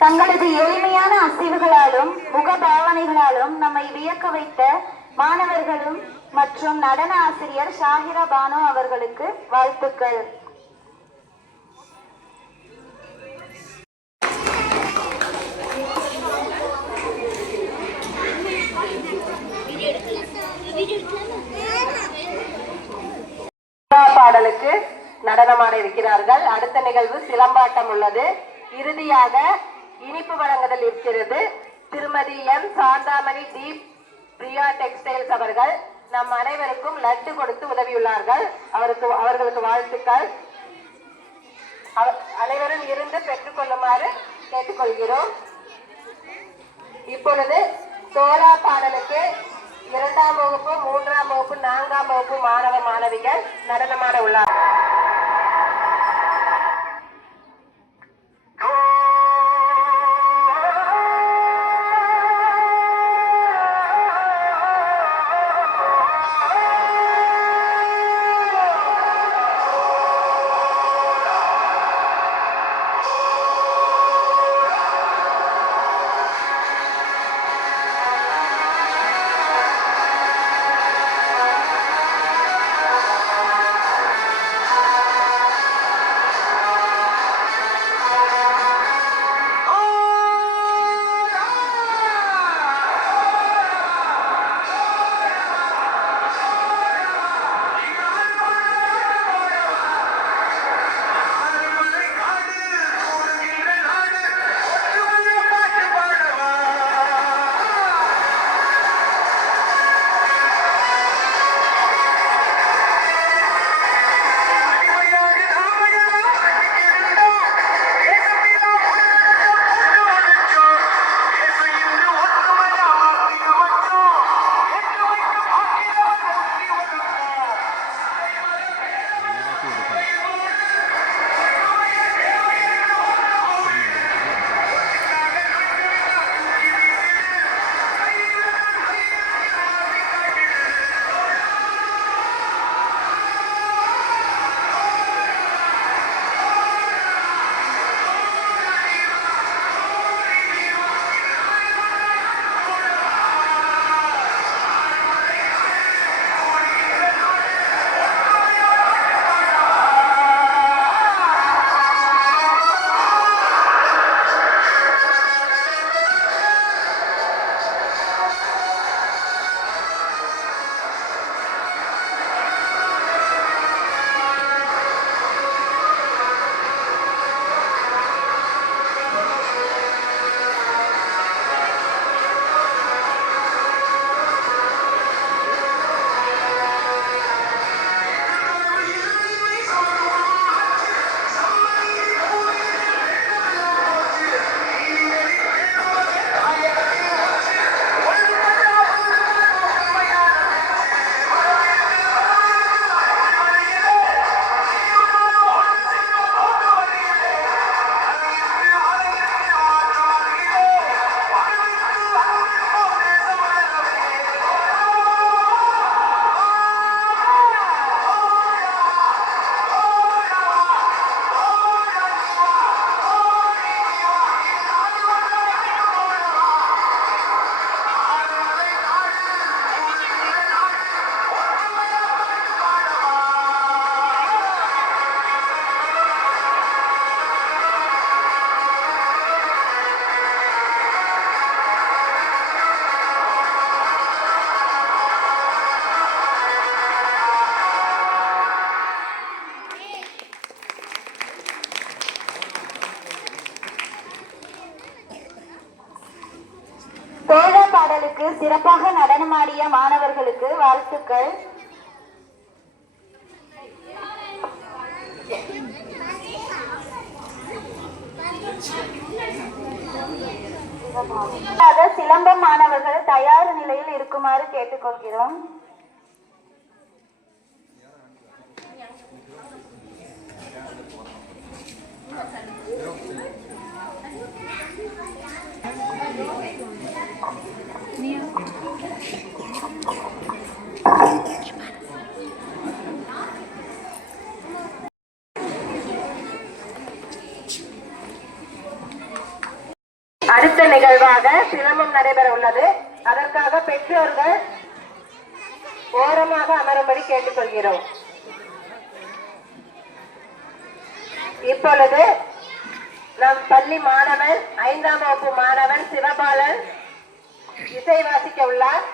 தங்களது எளிமையான அசைவுகளாலும் முகபாவனைகளாலும் நம்மை வியக்க வைத்த மாணவர்களும் மற்றும் நடன ஆசிரியர் ஷாஹிரா பானு அவர்களுக்கு வாழ்த்துக்கள். பாடலுக்கு நடனமாட இருக்கிறார்கள். அடுத்த நிகழ்வு சிலம்பாட்டம் உள்ளது. இறுதியாக இனிப்பு வழங்குதல் இருக்கிறது. திருமதி M Shanthamani T Priya textiles அவர்கள் நம் அனைவருக்கும் லட்டு கொடுத்து உதவியுள்ளார்கள். அவர்களுக்கு வாழ்த்துக்கள். அனைவரும் இருந்து பெற்றுக்கொள்ளுமாறு கேட்டுக்கொள்கிறோம். இப்பொழுது சோலா பாடலுக்கு 2ஆம் வகுப்பு 3ஆம் வகுப்பு 4ஆம் வகுப்பு மாணவ மாணவிகள் நடனமாட உள்ளார். விழாவிற்கு சிறப்பாக நடனமாடிய மாணவர்களுக்கு வாழ்த்துக்கள். சிலம்பம் மாணவர்கள் தயார் நிலையில் இருக்குமாறு கேட்டுக்கொள்கிறோம். அடுத்த நிகழ்வாக சிலம்பம் நடைபெற உள்ளது. அதற்காக பெற்றோர்கள் ஓரமாக அமரும்படி கேட்டுக்கொள்கிறோம். இப்பொழுது நம் பள்ளி மாணவன் 5ஆம் வகுப்பு மாணவன் சிவபாலன் இசை வாசிக்க உள்ளார்.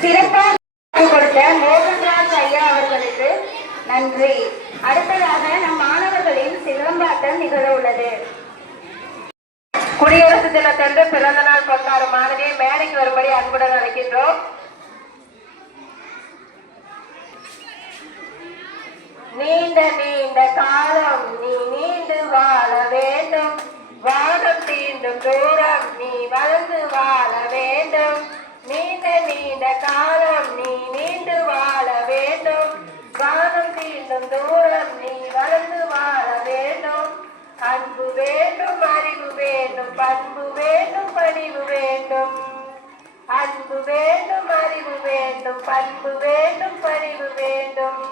சிறப்பாக கொடுத்த மோகன்ராஜ் ஐயா அவர்களுக்கு நன்றி. அடுத்ததாக நம் மாணவர்களின் சிலம்பாட்டம் நிகழ உள்ளது. குடியரசு தினத்தன்று பிறந்த நாள் கொண்டாடும் மாணவியை மேடைக்கு வரும்படி அன்புடன் அழைக்கின்றோம். நீண்ட நீண்ட காலம் நீ நீண்டு வாழ வேண்டும், வானம் தீண்டும் தூரம் நீ வளர்ந்து வாழ வேண்டும். நீண்ட நீண்ட காலம் நீ நீண்டு வாழ வேண்டும், வானம் தீண்டும் தூரம் நீ வளர்ந்து வாழ வேண்டும். அன்பு வேண்டும், அறிவு வேண்டும், பண்பு வேண்டும், பணிவு வேண்டும். அன்பு வேண்டும், அறிவு வேண்டும், பண்பு வேண்டும், பணிவு வேண்டும்.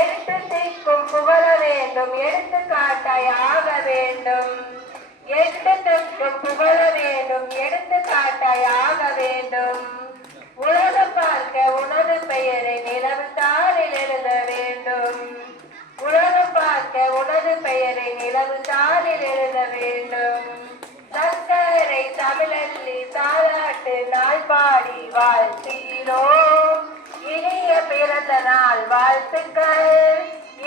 எடுத்து திக்கும் புகழ வேண்டும், எடுத்துக்காட்டாய் ஆக வேண்டும். எடுத்து திக்கும் புகழ வேண்டும், எடுத்துக்காட்டாய் ஆக வேண்டும். உலகம் பார்க்க உனது பெயரை நிலவு தாளில் எழுத வேண்டும். உலகம் பார்க்க உனது பெயரை நிலவு தாளில் எழுத வேண்டும். சக்கரை தமிழல்லி தாலாட்டு நாள் பாடி வாழ்த்தீரோம். இனிய பிறந்த நாள் வாழ்த்துக்கள்,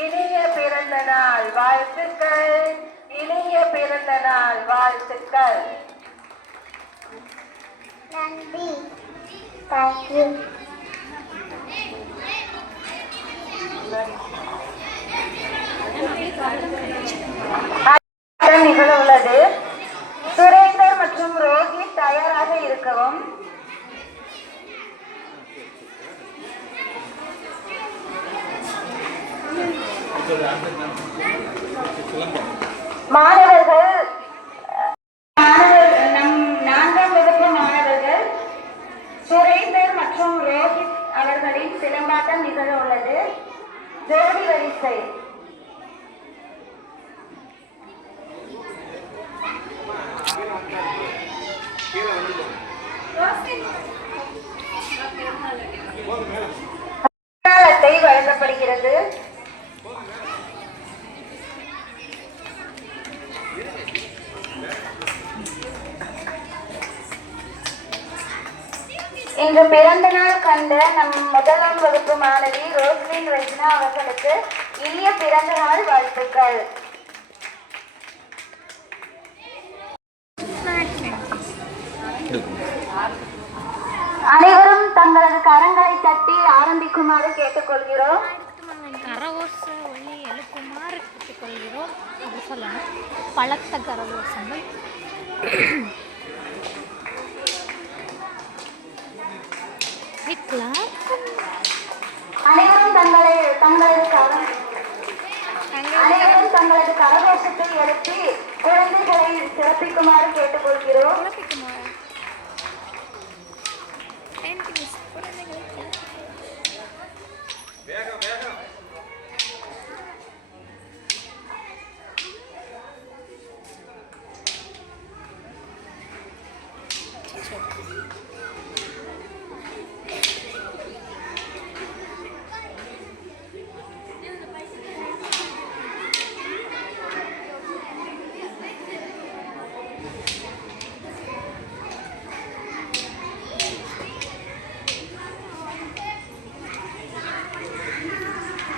இனிய பிறந்த நாள் வாழ்த்துக்கள், இனிய பிறந்த நாள் வாழ்த்துக்கள். நன்றி. தேங்க்யூ. நிகழ உள்ளது. சுரேந்தர் மற்றும் ரோஹித் தயாராக இருக்கவும். மாணவர்கள் நம் 4ஆம் வகுப்பு மாணவர்கள் சுரேந்தர் மற்றும் ரோஹித் அவர்களின் சிலம்பாட்டம் நிகழ உள்ளது. ஜோடி வரிசை. அடையாளத்தை வழங்கப்படுகிறது. இன்று பிறந்த நாள் கண்ட நம் 1ஆம் வகுப்பு மாணவி ரோஸ்லின் ரெஜினா அவர்களுக்கு இனிய பிறந்த நாள் வாழ்த்துக்கள். அனைவரும் தங்களது கரங்களை தட்டி ஆரம்பிக்குமாறு கேட்டுக்கொள்கிறோம். கரகோஷ ஒளி எழுப்புமாறு கேட்டுக்கொள்கிறோம். அது சொல்லணும். பலத்த கரகோஷங்கள். அனைவரும் தங்களது கரகோஷத்தை எழுப்பி குழந்தைகளை சிறப்பிக்குமாறு கேட்டுக்கொள்கிறோம்.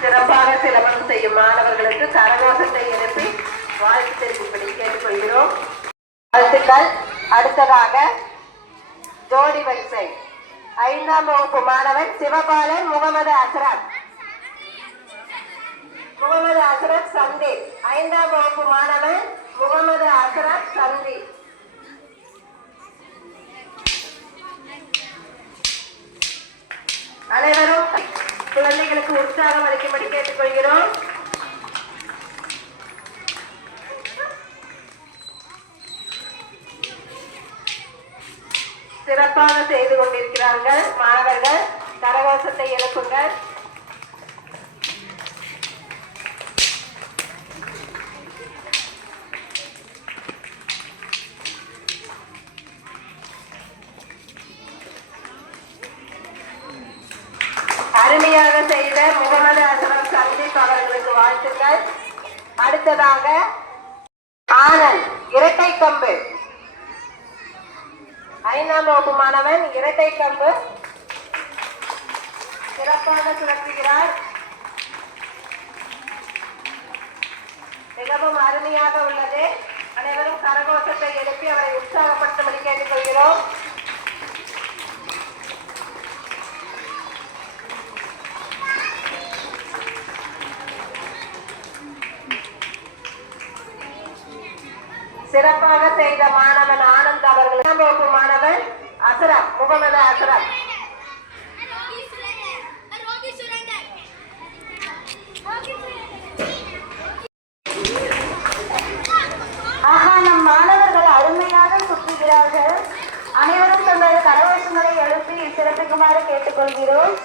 சிறப்பாக சிலம்பம் செய்யும் மாணவர்களுக்கு கரகோஷத்தை எழுப்பி வாழ்த்து தெரிவிப்பதை கேட்டுக்கொள்கிறோம். வாழ்த்துக்கள். அடுத்ததாக ஜோடி வரிசை. 5ஆம் வகுப்பு மாணவன் சிவபாலன் முகமது அஸ்ரத். சந்தீப். 5ஆம் வகுப்பு மாணவன் முகமது அஸ்ரத் சந்தீப். அனைவரும் குழந்தைகளுக்கு உற்சாகம் அளிக்கும்படி கேட்டுக்கொள்கிறோம். சிறப்பாக செய்து கொண்டிருக்கிறார்கள் மாணவர்கள். கரகோஷத்தை எழுப்புங்கள். அருமையாக செய்த முகமது அஸ்ரத் சந்தீப் அவர்களுக்கு வாழ்த்துக்கள். அடுத்ததாக ஆனந்த் இரட்டை கம்பு. 5ஆம் வகுப்பு மாணவன் இரட்டை கம்பு சிறப்பாக சுழற்றுகிறார். மிகவும் அருமையாக உள்ளது. அனைவரும் கரகோஷத்தை எழுப்பி அவரை உற்சாகப்படுத்தும்படி கேட்டுக்கொள்கிறோம். சிறப்பாக செய்த மாணவன் ஆனந்த் அவர்கள். 5ஆம் வகுப்பு மாணவன் அஸ்ரத் முகமது அஸ்ரத். ஆஹா, நம் மாணவர்கள் அருமையாக சுற்றுகிறார்கள். அனைவரும் தங்களது கரகோஷங்களை எழுப்பி சிறப்பிக்குமாறு கேட்டுக்கொள்கிறோம்.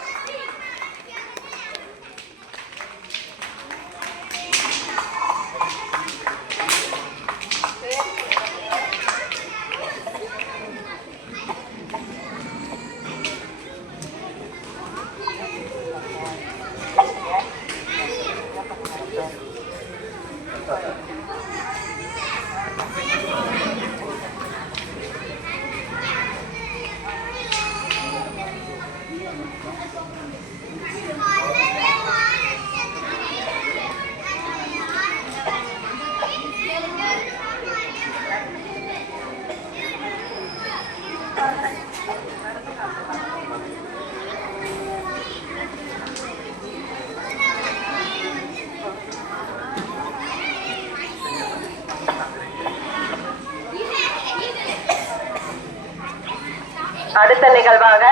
அடுத்த நிகழ்வாக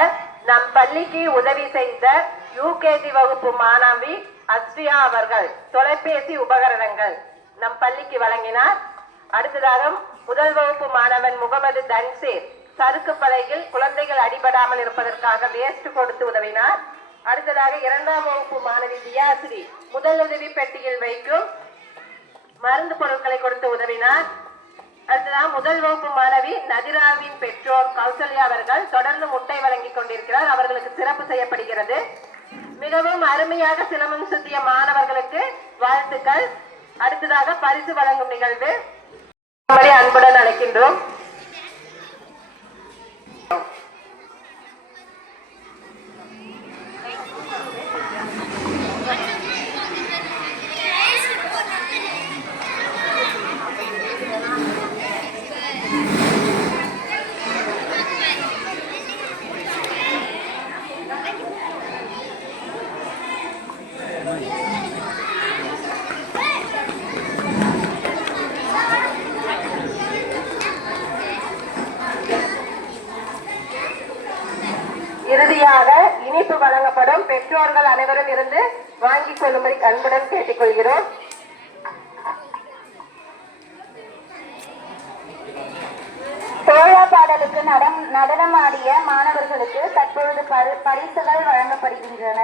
நம் பள்ளிக்கு உதவி செய்த யூகேஜி வகுப்பு மாணவி அஸ்ரியா அவர்கள் தொலைபேசி உபகரணங்கள் நம் பள்ளிக்கு வழங்கினார். அடுத்ததாக முதல் வகுப்பு மாணவன் முகமது தன்சீர் சறுக்கு பலகையில் குழந்தைகள் அடிபடாமல் இருப்பதற்காக வேஸ்ட் கொடுத்து உதவினார். அடுத்ததாக 2ஆம் வகுப்பு மாணவி தியாஸ்ரீ முதலுதவி பெட்டியில் வைக்கும் மருந்து பொருட்களை கொடுத்து உதவினார். அடுத்ததாக முதல் வகுப்பு மாணவி நதிராவின் பெற்றோர் கௌசல்யா அவர்கள் தொடர்ந்து முட்டை வழங்கிக் கொண்டிருக்கிறார். அவர்களுக்கு சிறப்பு செய்யப்படுகிறது. மிகவும் அருமையாக சிலம்பம் சுத்திய மாணவர்களுக்கு வாழ்த்துக்கள். அடுத்ததாக பரிசு வழங்கும் நிகழ்வு அன்புடன் அழைக்கின்றோம். இறுதியாக இனிப்பு வழங்கப்படும். பெற்றோர்கள் அனைவரும் இருந்து வாங்கிக் கொள்ளும்படி அன்புடன் கேட்டுக்கொள்கிறோம். தோழா பாடலுக்கு நடனமாடிய மாணவர்களுக்கு தற்பொழுது பரிசுகள் வழங்கப்படுகின்றன.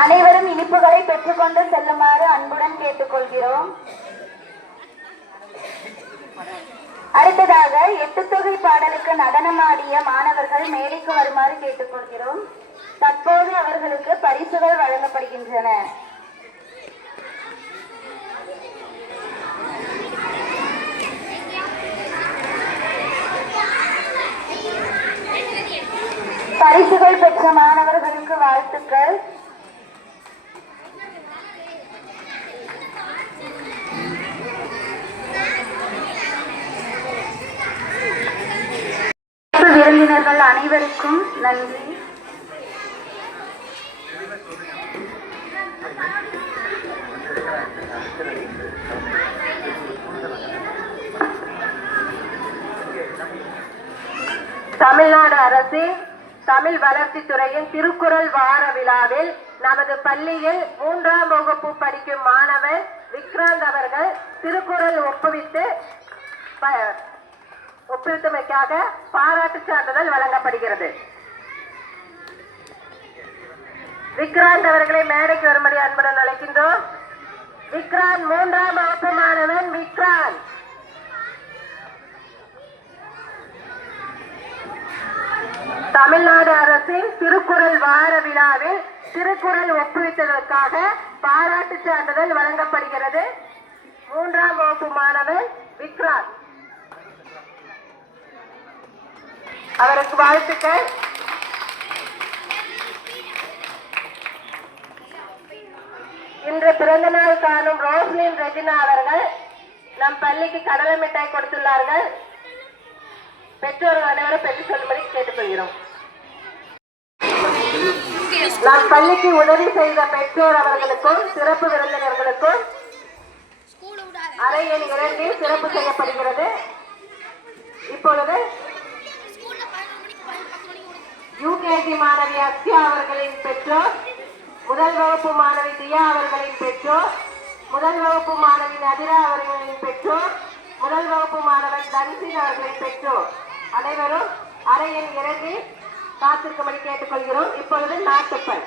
அனைவரும் இனிப்புகளை பெற்றுக்கொண்டு செல்லுமாறு அன்புடன் கேட்டுக்கொள்கிறோம். அடுத்ததாக 8 தொகை பாடலுக்கு நடனமாடிய மாணவர்கள் மேடைக்கு வருமாறு கேட்டுக்கொள்கிறோம். தற்போது அவர்களுக்கு பரிசுகள் வழங்கப்படுகின்றன. பரிசுகள் பெற்ற மாணவர்களுக்கு வாழ்த்துக்கள். விருந்தினர்கள் அனைவருக்கும் நன்றி. தமிழ்நாடு அரசின் தமிழ் வளர்ச்சி துறையின் திருக்குறள் வார விழாவில் நமது பள்ளியில் 3ஆம் வகுப்பு படிக்கும் மாணவர் விக்ராந்த் அவர்கள் திருக்குறள் ஒப்புவித்தமைக்காக பாராட்டு சான்றிதழ் வழங்கப்படுகிறது. விக்ராந்த் அவர்களை மேடைக்கு வரும்படி அன்புடன் அழைக்கின்றோம். விக்ராந்த் 3ஆம் வகுப்பு மாணவன் விக்ராந்த். தமிழ்நாடு அரசின் திருக்குறள் வார விழாவில் திருக்குறள் ஒப்புவித்ததற்காக பாராட்டு சான்றிதழ் வழங்கப்படுகிறது. 3ஆம் வகுப்பு மாணவன் விக்ராந்த் அவருக்கு வாழ்த்துக்கள். இன்று பிறந்த நாள் காணும் ரோஸ்லின் ரெஜினா அவர்கள் நம் பள்ளிக்கு கடலை மிட்டாய் கொடுத்துள்ளார்கள். பெற்றோர்கள் அனைவரும் பெற்று சொல்லும்படி கேட்டுக்கொள்கிறோம். நம் பள்ளிக்கு உதவி செய்த பெற்றோர் அவர்களுக்கும் சிறப்பு விருந்தினர்களுக்கும் அரை எண் 2 சிறப்பு செய்யப்படுகிறது. இப்பொழுது யூகேஜி மாணவி அக்ஷயா அவர்களின் பெற்றோர், முதல் வகுப்பு மாணவி தியா அவர்களின் பெற்றோர், முதல் வகுப்பு மாணவி நதிரா அவர்களின் பெற்றோர், முதல் வகுப்பு மாணவன் தன்சீர் அவர்களின் பெற்றோர் அனைவரும் அரை எண் 2 காத்திருக்கும்படி கேட்டுக்கொள்கிறோம். இப்பொழுது நாட்டுப்பண்